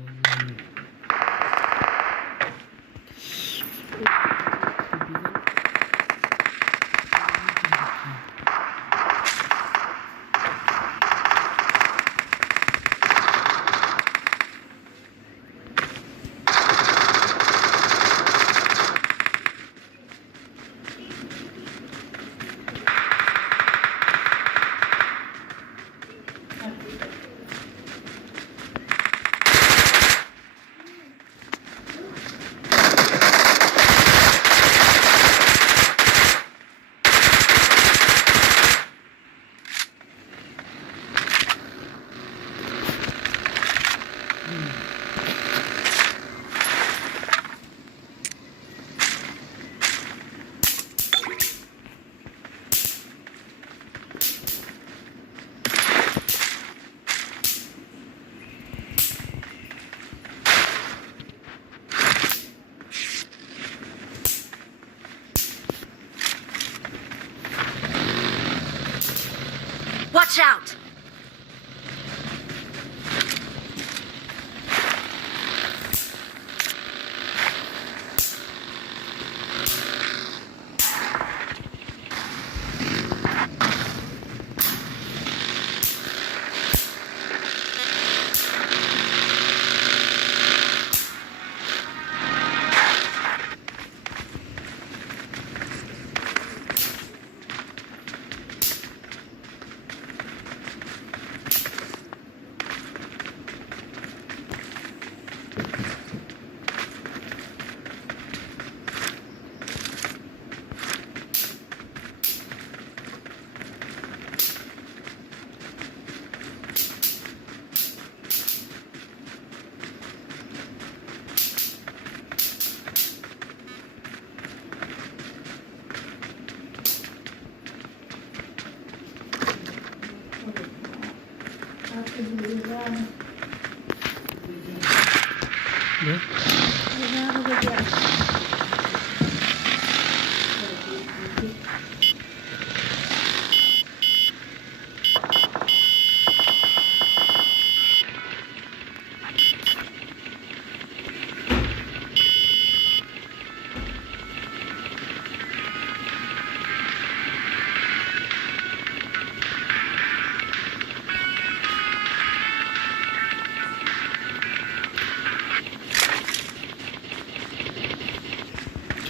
Watch out!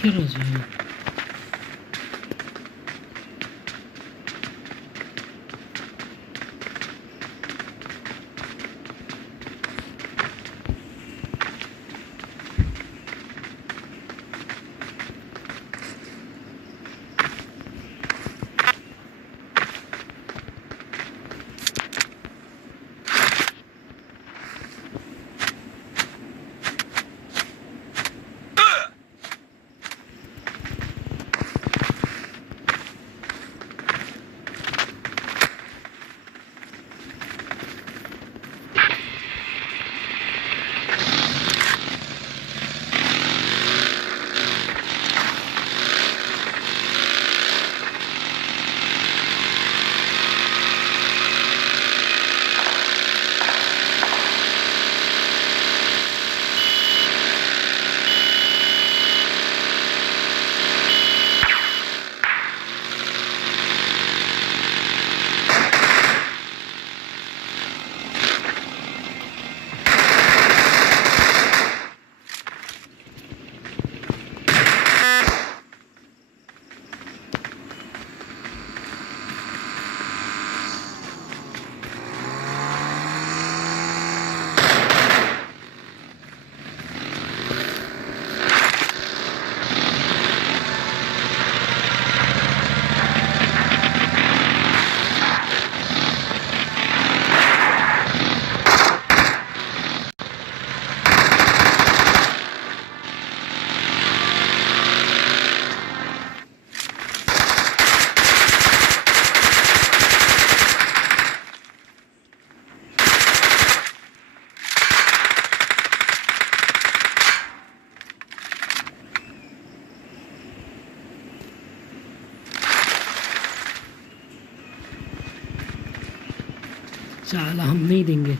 खेर चाहिँ साला हम नहीं देंगे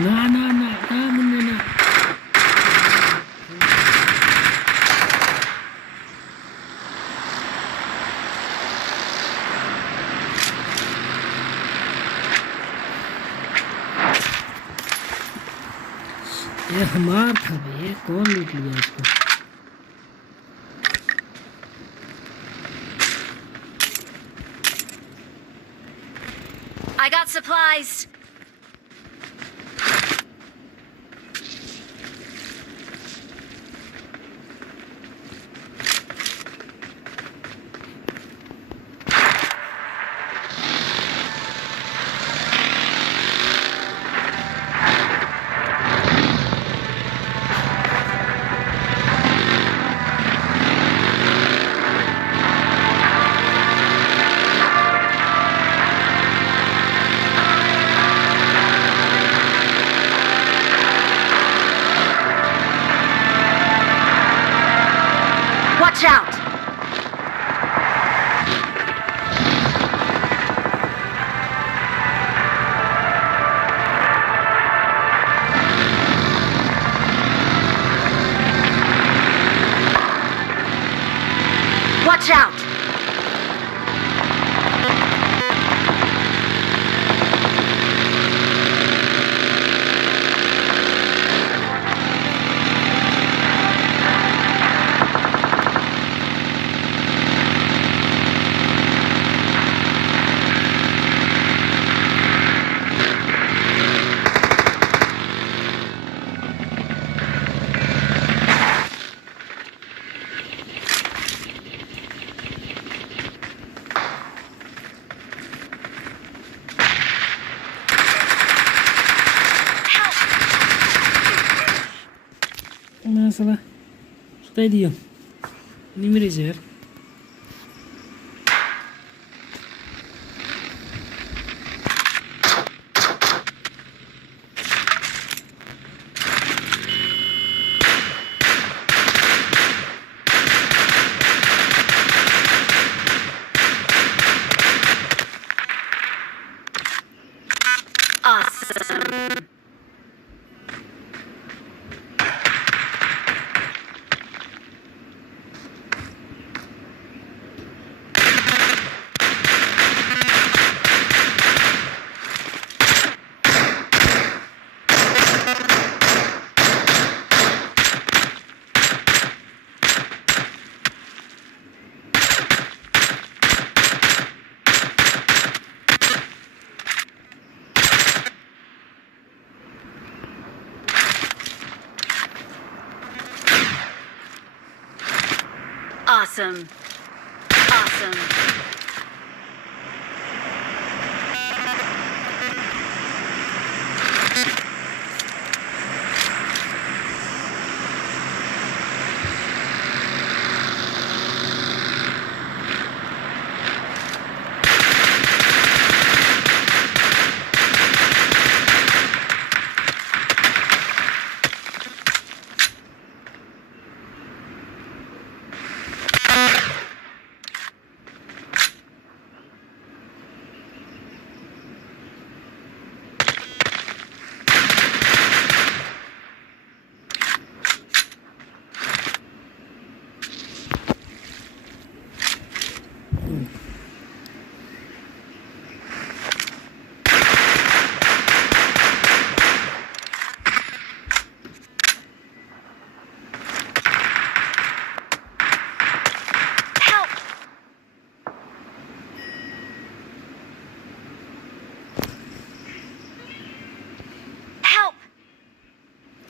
ना ना ना ना मुन्ना ना ये हमार था भाई कौन लूट लिया इसको I got supplies. Watch out! Watch out! साला सुताइदियो निमै रहेछ यार Awesome. Awesome. Awesome.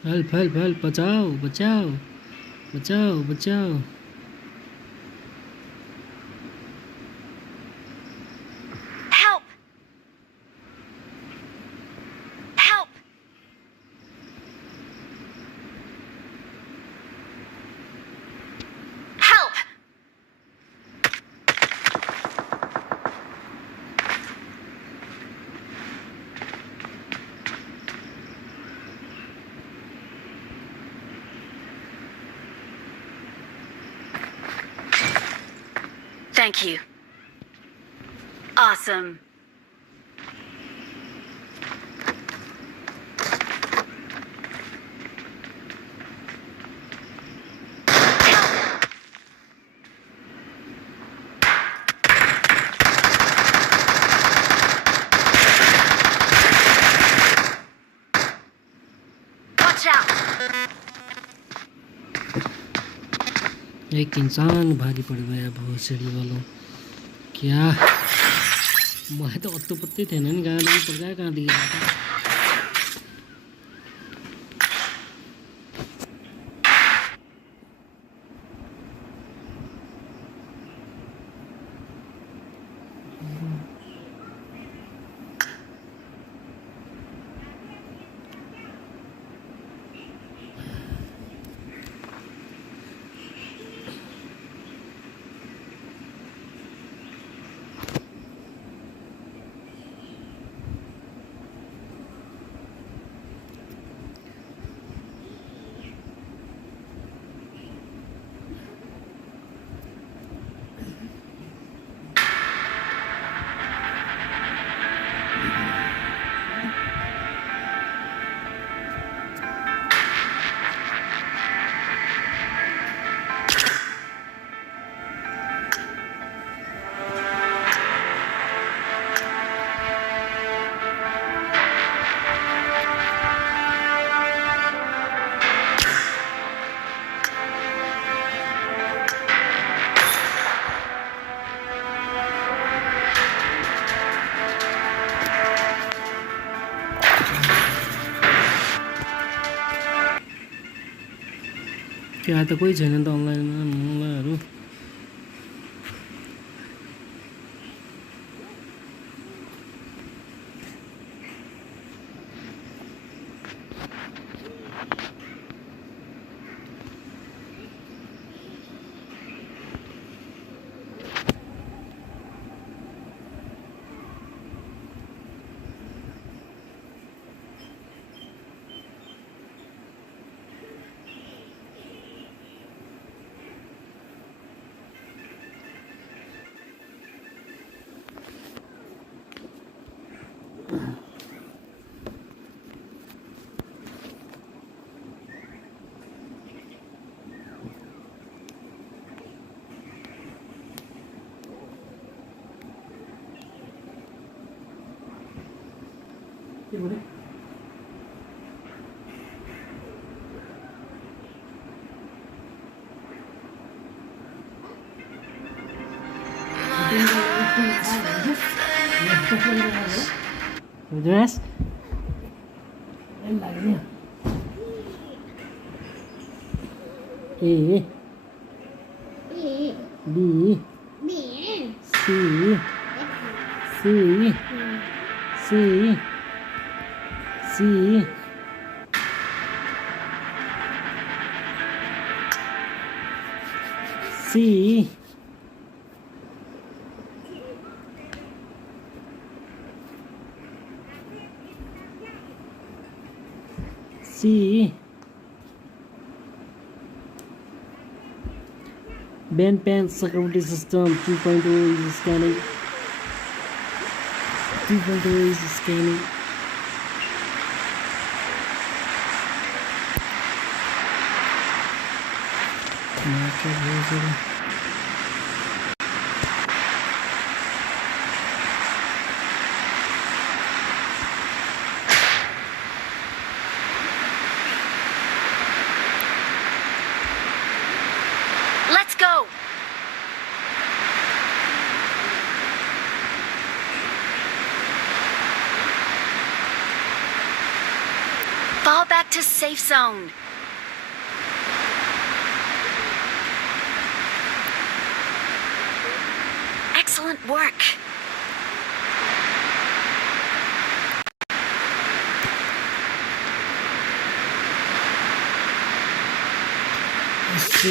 Help help help बचाओ बचाओ बचाओ बचाओ Help! Help! Help! Thank you. Awesome. Watch out! एक इंसान भारी पड़ गया भोसड़ी वालों क्या मैं तो अत्तू पत्ती थे ना कहाँ लगी पड़ गया कहाँ दिया क्या त कोही छैन त अनलाइनमा मुलाहरू के बोले Dress? Eh. B C C C C C C Ben Pen security system 2.0 is scanning. 2.0 is scanning. Let's go. Fall back to safe zone. Excellent work. Let's go.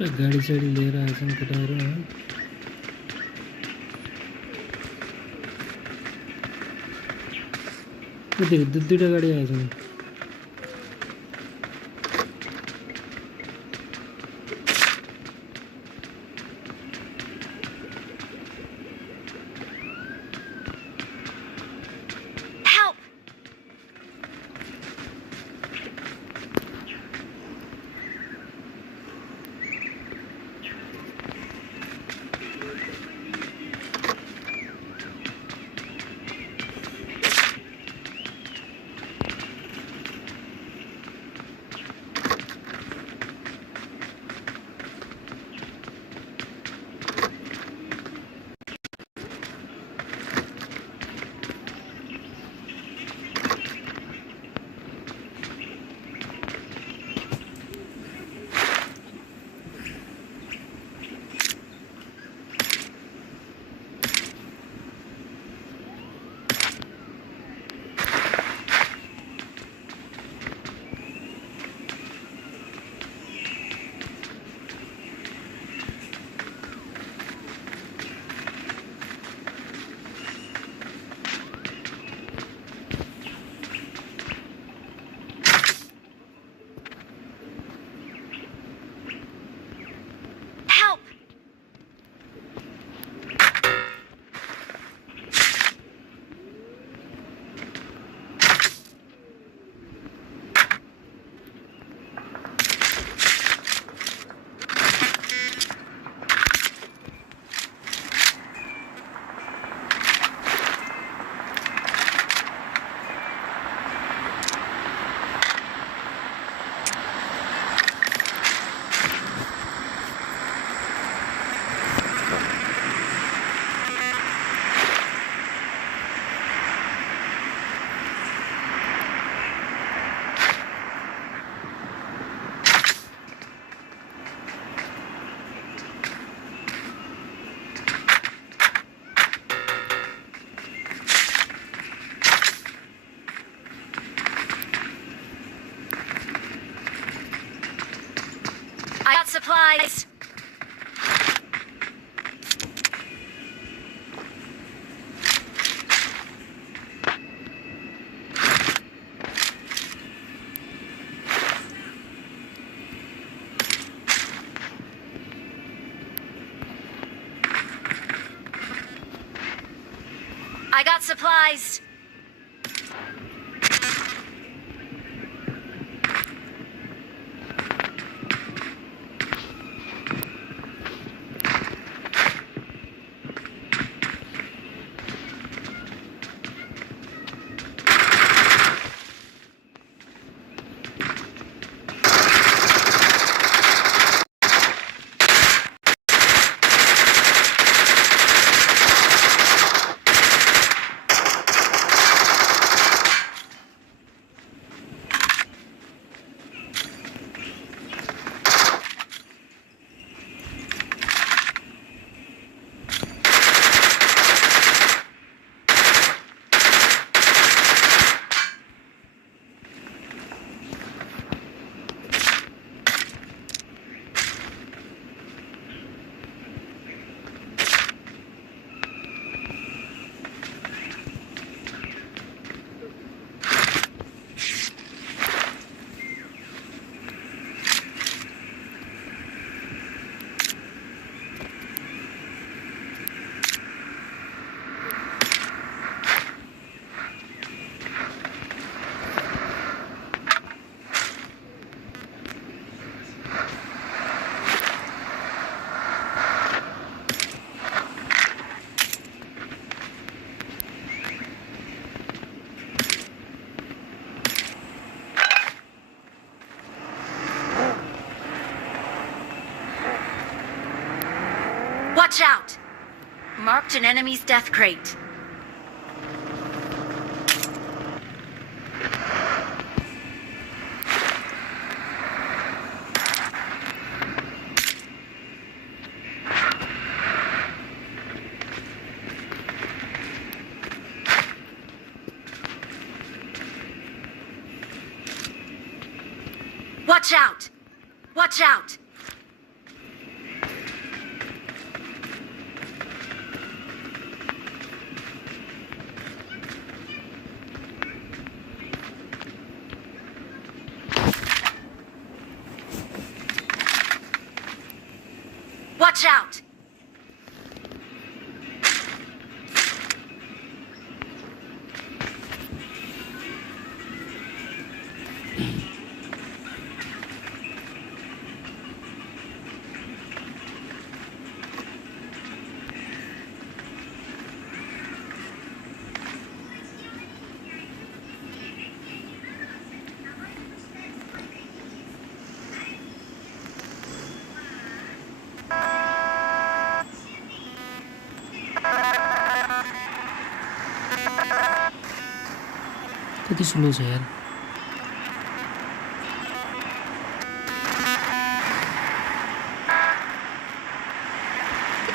गाडी साडी लिएर आएछन् केटाहरू दुईवटा गाडी आएछन् I got supplies. I got supplies. Watch out! Marked an enemy's death crate. Watch out! Watch out! Watch out! कति slow छ यार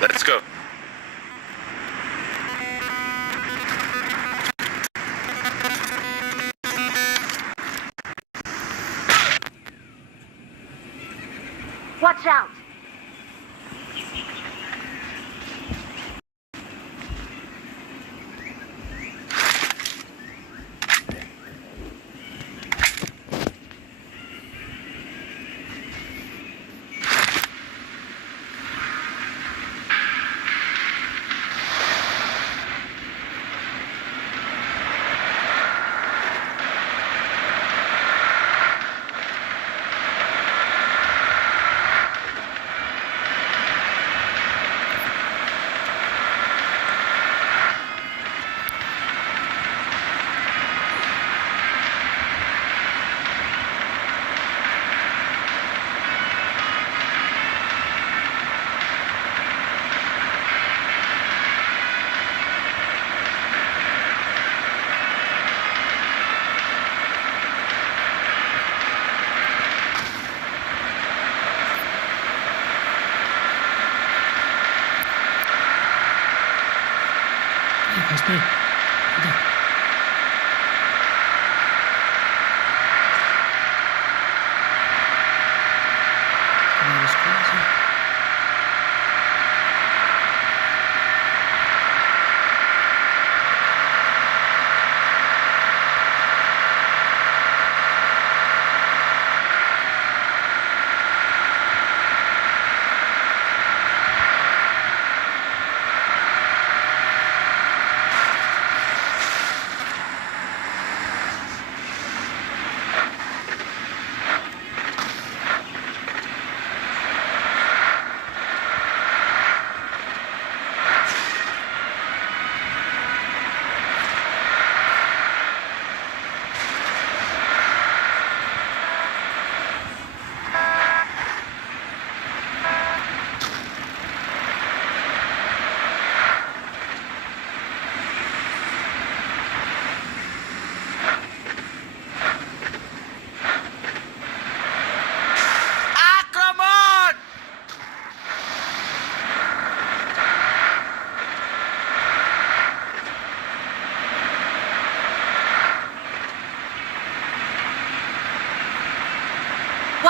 Let's go. Watch out! खस्दै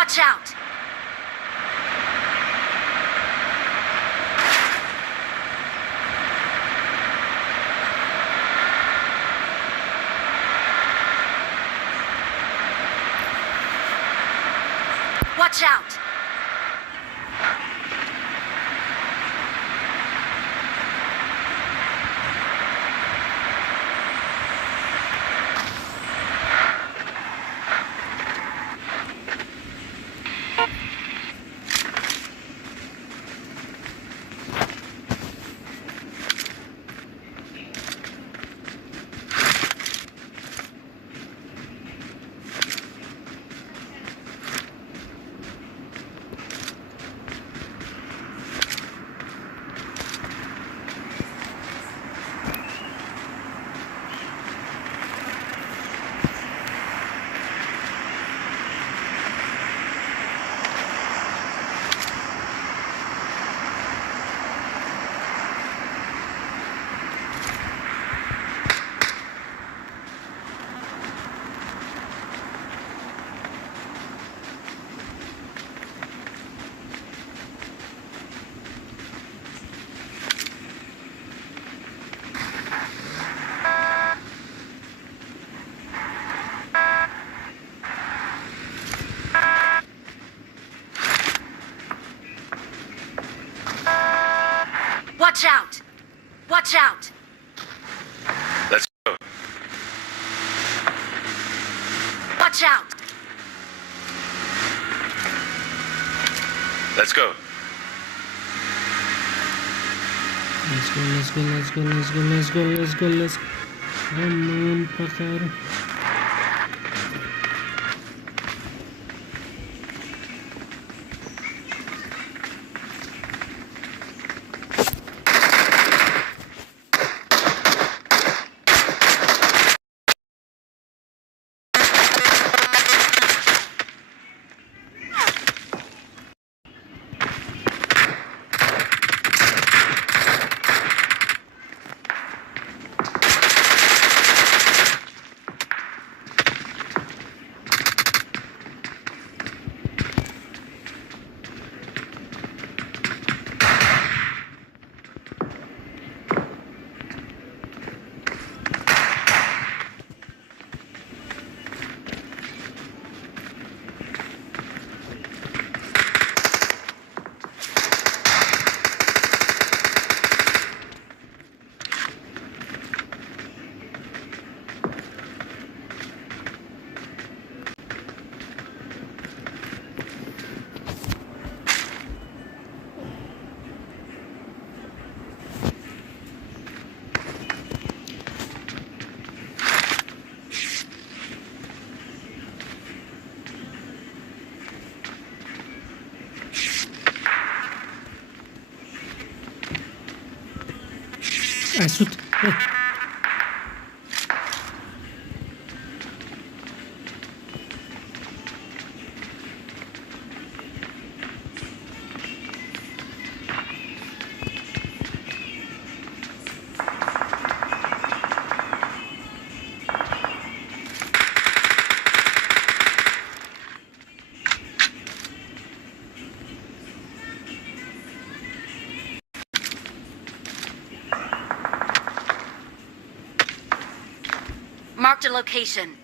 Watch out! Watch out! Watch out! Watch out! Let's go. Watch out! Let's go. Let's go. Aman pakar. Shoot. Marked a location.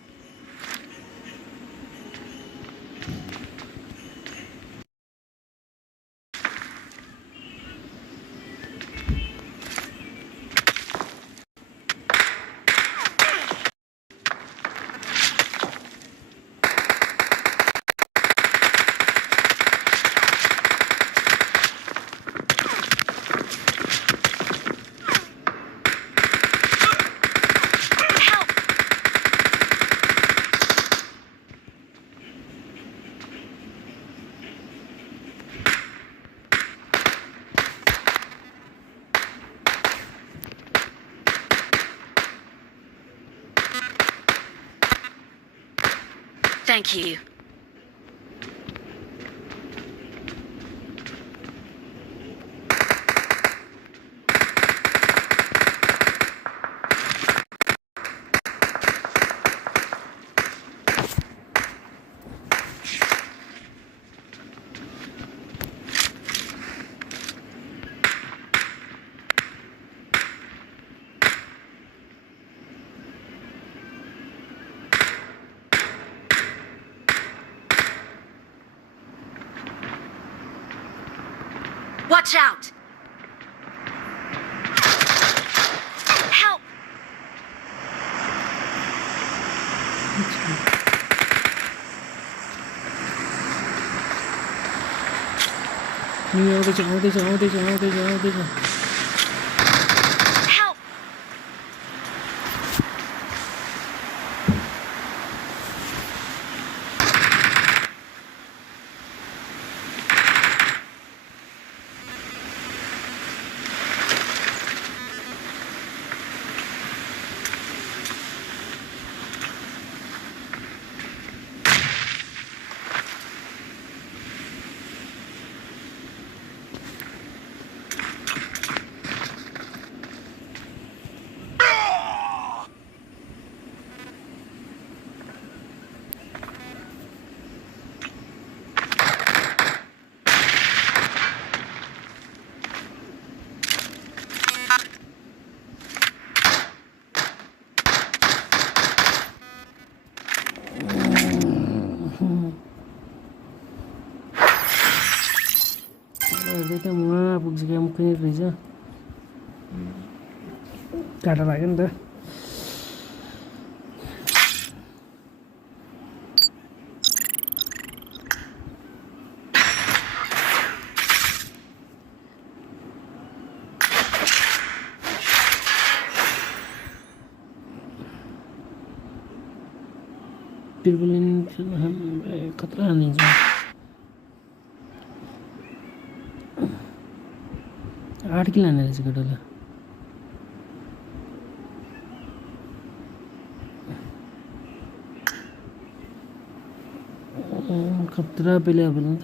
Thank you. Watch out! Help! Help! Kita mau pugsige mukanya Reza. काटा लाग्यो नि त बिल्कुल खतरा नहीं है 8 kilo आने रहेछ केटाले खतरा पहिले अब त